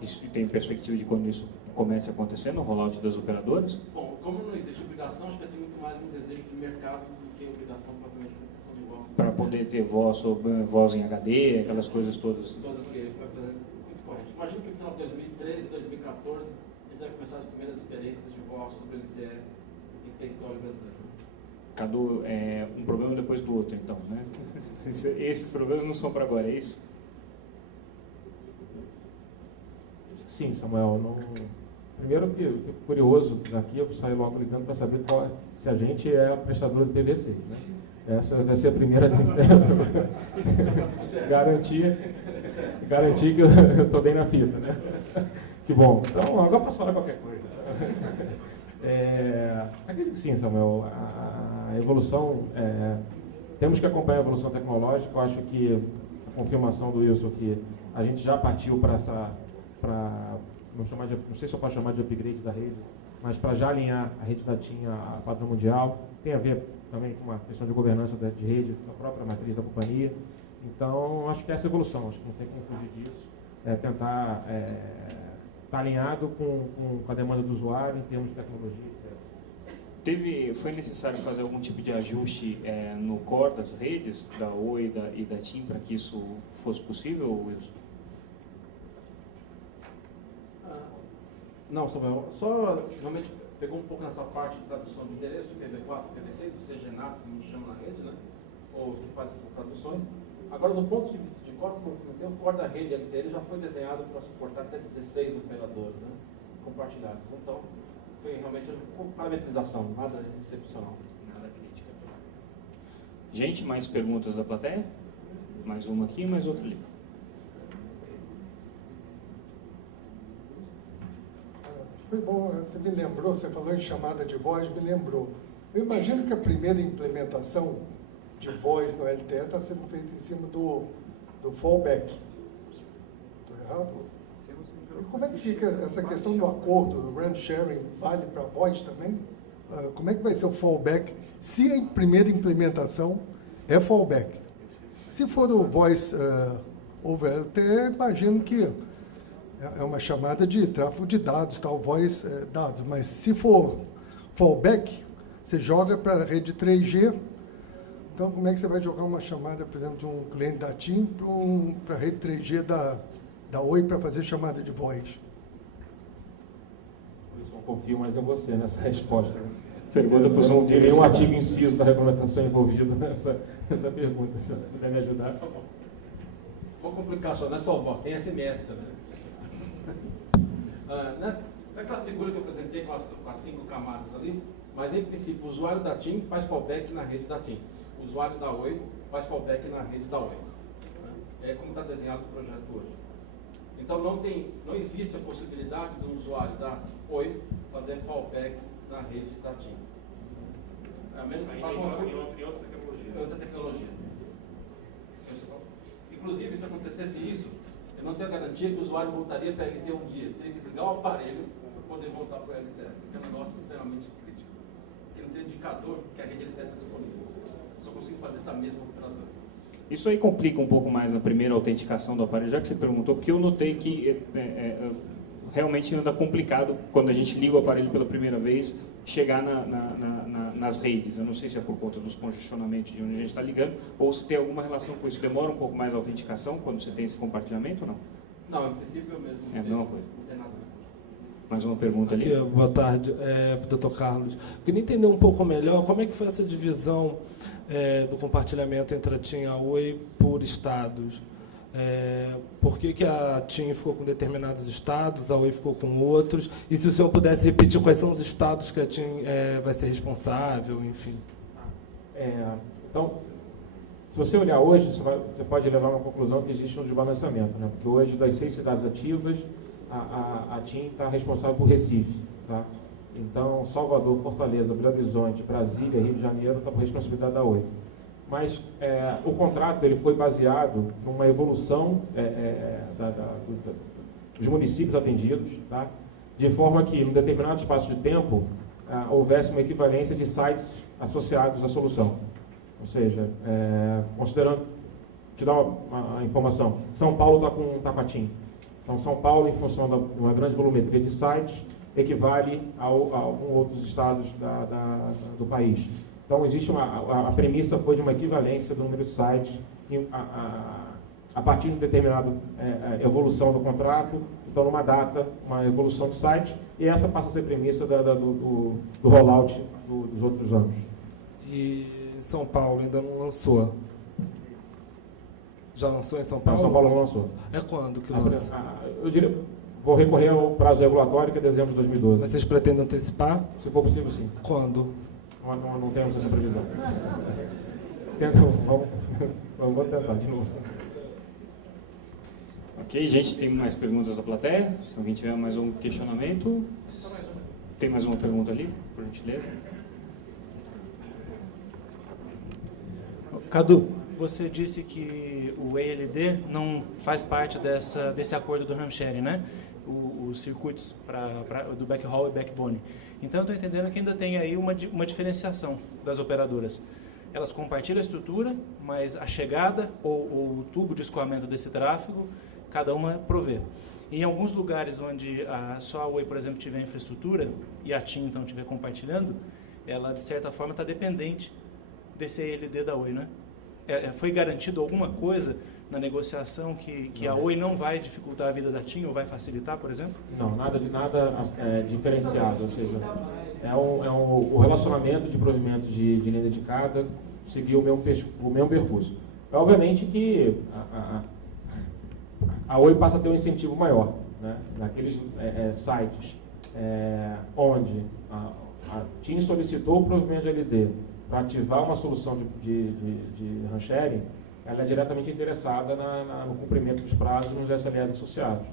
Isso tem perspectiva de quando isso comece a acontecer no rollout das operadoras? Bom, como não existe obrigação, acho que vai ser muito mais um desejo de mercado do que obrigação propriamente de implementação de voz. Para poder ter voz em HD, aquelas coisas todas. Todas que ele foi apresentando, muito correto. Imagino que no final de 2013, 2014, a gente vai começar as primeiras experiências de voz sobre LTE em território brasileiro. Cadu, um problema depois do outro, então, né? Esses problemas não são para agora, é isso? Sim, Samuel. Primeiro que eu fico curioso, aqui eu saio logo ligando para saber se a gente é prestador de PVC. Né? Essa vai ser a primeira garantir que eu estou bem na fita. Né? Que bom. Então, agora posso falar qualquer coisa. Acredito que sim, Samuel. A evolução, temos que acompanhar a evolução tecnológica. Eu acho que a confirmação do Wilson que a gente já partiu para não sei se eu posso chamar de upgrade da rede, mas para já alinhar a rede da TIM a padrão mundial. Tem a ver também com uma questão de governança de rede, da própria matriz da companhia. Então, acho que é essa evolução, acho que não tem como fugir disso. Tentar estar alinhado com a demanda do usuário em termos de tecnologia, etc. Foi necessário fazer algum tipo de ajuste no core das redes, da Oi e da TIM, para que isso fosse possível, Wilson? Não, Samuel, só realmente pegou um pouco nessa parte de tradução de endereço, IPv4, IPv6, os CGNATs, que a gente chama na rede, né? Ou que faz essas traduções. Agora, do ponto de vista de core, o core da rede LTE já foi desenhado para suportar até 16 operadores, né? Compartilhados. Então, foi realmente uma parametrização, nada excepcional. Nada crítica. Gente, mais perguntas da plateia? Mais uma aqui, mais outra ali. Foi bom, você me lembrou, você falou em chamada de voz, me lembrou. Eu imagino que a primeira implementação de voz no LTE está sendo feita em cima do fallback. Estou errado? E como é que fica essa questão do acordo, do RAN sharing, vale para voz também? Como é que vai ser o fallback, se a primeira implementação é fallback? Se for o voice over LTE, imagino que é uma chamada de tráfego de dados, tal, voice dados, mas se for fallback, você joga para a rede 3G, então como é que você vai jogar uma chamada, por exemplo, de um cliente da TIM para a rede 3G da Oi para fazer chamada de voz? Por isso eu confio mais em você nessa resposta. Pergunta para os não tem nenhum artigo inciso da regulamentação envolvido nessa pergunta, se você puder me ajudar. Vou complicar só, não é só voz, tem SMS também. Aquela figura que eu apresentei com as 5 camadas ali, mas em princípio o usuário da TIM faz fallback na rede da TIM, o usuário da Oi faz fallback na rede da Oi. É como está desenhado o projeto hoje. Então não existe a possibilidade de um usuário da Oi fazer fallback na rede da TIM. A menos que faça outra tecnologia. Inclusive, se acontecesse isso, eu não tenho a garantia que o usuário voltaria para a LTE um dia. Tem que desligar o aparelho para poder voltar para a LTE, porque é um negócio extremamente crítico. Porque não tem indicador que a rede LTE está disponível. Eu só consigo fazer isso da mesma operadora. Isso aí complica um pouco mais na primeira autenticação do aparelho, já que você perguntou, porque eu notei que realmente anda complicado quando a gente liga o aparelho pela primeira vez, chegar nas redes. Eu não sei se é por conta dos congestionamentos de onde a gente está ligando, ou se tem alguma relação com isso. Demora um pouco mais a autenticação quando você tem esse compartilhamento ou não? Não, em princípio é o mesmo. É a mesma coisa. Não tem nada. Mais uma pergunta ali. Aqui, boa tarde, Dr. Carlos. Eu queria entender um pouco melhor como é que foi essa divisão do compartilhamento entre a TIM e a Oi por estados. Por que a TIM ficou com determinados estados, a Oi ficou com outros? E se o senhor pudesse repetir quais são os estados que a TIM vai ser responsável, enfim. Então, se você olhar hoje, você pode levar a uma conclusão que existe um desbalanceamento, né? Porque hoje, das 6 cidades ativas, a TIM está responsável por Recife, tá? Então, Salvador, Fortaleza, Belo Horizonte, Brasília, Rio de Janeiro está por responsabilidade da Oi. Mas o contrato ele foi baseado numa evolução os municípios atendidos, tá? De forma que, em um determinado espaço de tempo, houvesse uma equivalência de sites associados à solução. Ou seja, considerando, te dar uma informação, São Paulo está com Tapatim. Então, São Paulo, em função de uma grande volumetria de sites, equivale a outros estados do país. Então, existe a premissa foi de uma equivalência do número de sites a partir de determinada evolução do contrato. Então, numa data, uma evolução de site, e essa passa a ser premissa do rollout dos outros anos. E São Paulo ainda não lançou? Já lançou em São Paulo? Não, São Paulo não lançou. É quando que lança? Eu diria, vou recorrer ao prazo regulatório, que é dezembro de 2012. Mas vocês pretendem antecipar? Se for possível, sim. Quando? Não temos essa previsão. Vamos tentar de novo. Ok, gente, tem mais perguntas da plateia? Se alguém tiver mais um questionamento. Tem mais uma pergunta ali, por gentileza? Cadu, você disse que o ELD não faz parte desse acordo do RAMSharing, né? Os circuitos do backhaul e backbone. Então, eu estou entendendo que ainda tem aí uma diferenciação das operadoras. Elas compartilham a estrutura, mas a chegada ou o tubo de escoamento desse tráfego, cada uma provê. Em alguns lugares onde só a Oi, por exemplo, tiver infraestrutura e a TIM, então, estiver compartilhando, ela, de certa forma, está dependente desse ELD da Oi, né? Foi garantido alguma coisa na negociação que a Oi não vai dificultar a vida da TIM ou vai facilitar, por exemplo? Não, nada diferenciado, ou seja, o relacionamento de provimento de linha dedicada seguiu o mesmo percurso. Obviamente que a Oi passa a ter um incentivo maior, né? Naqueles sites onde a TIM solicitou o provimento de LD para ativar uma solução de RAMSharing, ela é diretamente interessada no cumprimento dos prazos nos SLAs associados.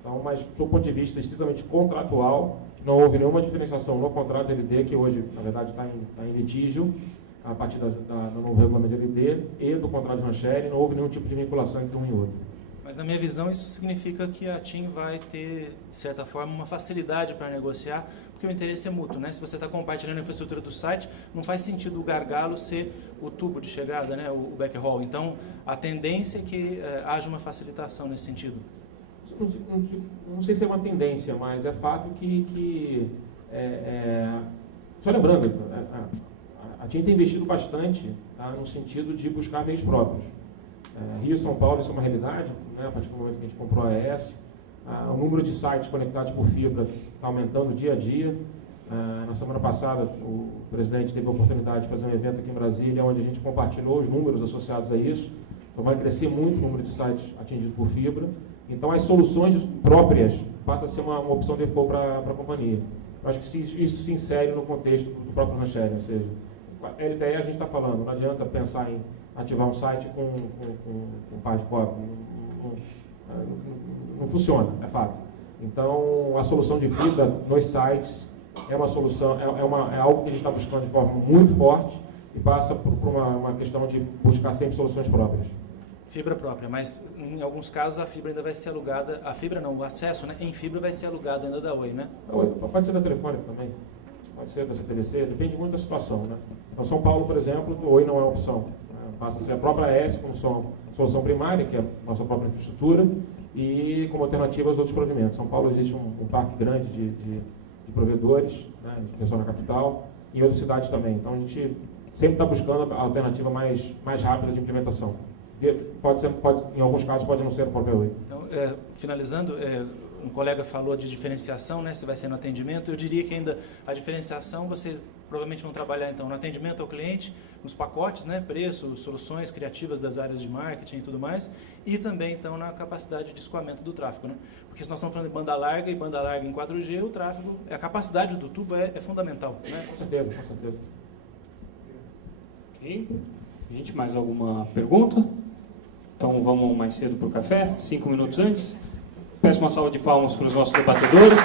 Então, mas do ponto de vista estritamente contratual, não houve nenhuma diferenciação no contrato de LD, que hoje, na verdade, está em litígio, a partir do novo regulamento de LD, e do contrato de RAMSharing, não houve nenhum tipo de vinculação entre um e outro. Mas, na minha visão, isso significa que a TIM vai ter, de certa forma, uma facilidade para negociar, porque o interesse é mútuo, né? Se você está compartilhando a infraestrutura do site, não faz sentido o gargalo ser o tubo de chegada, né? O backhaul. Então, a tendência é que haja uma facilitação nesse sentido. Não sei se é uma tendência, mas é fato que só lembrando, a TIM tem investido bastante, tá, no sentido de buscar meios próprios. Rio e São Paulo, isso é uma realidade, né, a partir do momento que a gente comprou a AES. O número de sites conectados por fibra está aumentando dia a dia. Na semana passada, o presidente teve a oportunidade de fazer um evento aqui em Brasília, onde a gente compartilhou os números associados a isso. Então, vai crescer muito o número de sites atingidos por fibra. Então, as soluções próprias passam a ser uma opção default para a companhia. Eu acho que isso se insere no contexto do próprio RAMSharing, ou seja, LTE a gente está falando, não adianta pensar em ativar um site com par de cópia. Não funciona, é fato. Então, a solução de fibra nos sites é uma solução, é algo que a gente está buscando de forma muito forte e passa por uma questão de buscar sempre soluções próprias. Fibra própria, mas em alguns casos a fibra ainda vai ser alugada, a fibra não, o acesso, né, em fibra vai ser alugado ainda da Oi, né? Pode ser da Telefônica também, pode ser da CTVC, depende muito da situação, né? Então, São Paulo, por exemplo, o Oi não é uma opção, passa a ser a própria AES como solução primária, que é a nossa própria infraestrutura, e como alternativa aos outros provimentos. São Paulo existe um parque grande de provedores, né, de pessoal na capital, e em outras cidades também. Então, a gente sempre está buscando a alternativa mais rápida de implementação. Em alguns casos, pode não ser a própria Oi. Então, finalizando, um colega falou de diferenciação, né, se vai ser no atendimento. Eu diria que ainda a diferenciação, vocês provavelmente vão trabalhar então no atendimento ao cliente, nos pacotes, né, preço, soluções criativas das áreas de marketing e tudo mais, e também então na capacidade de escoamento do tráfego, né? Porque se nós estamos falando de banda larga e banda larga em 4G, o tráfego, a capacidade do tubo é fundamental, né? Com certeza, com certeza. Ok. Gente, mais alguma pergunta? Então vamos mais cedo para o café, 5 minutos antes. Peço uma salva de palmas para os nossos debatedores.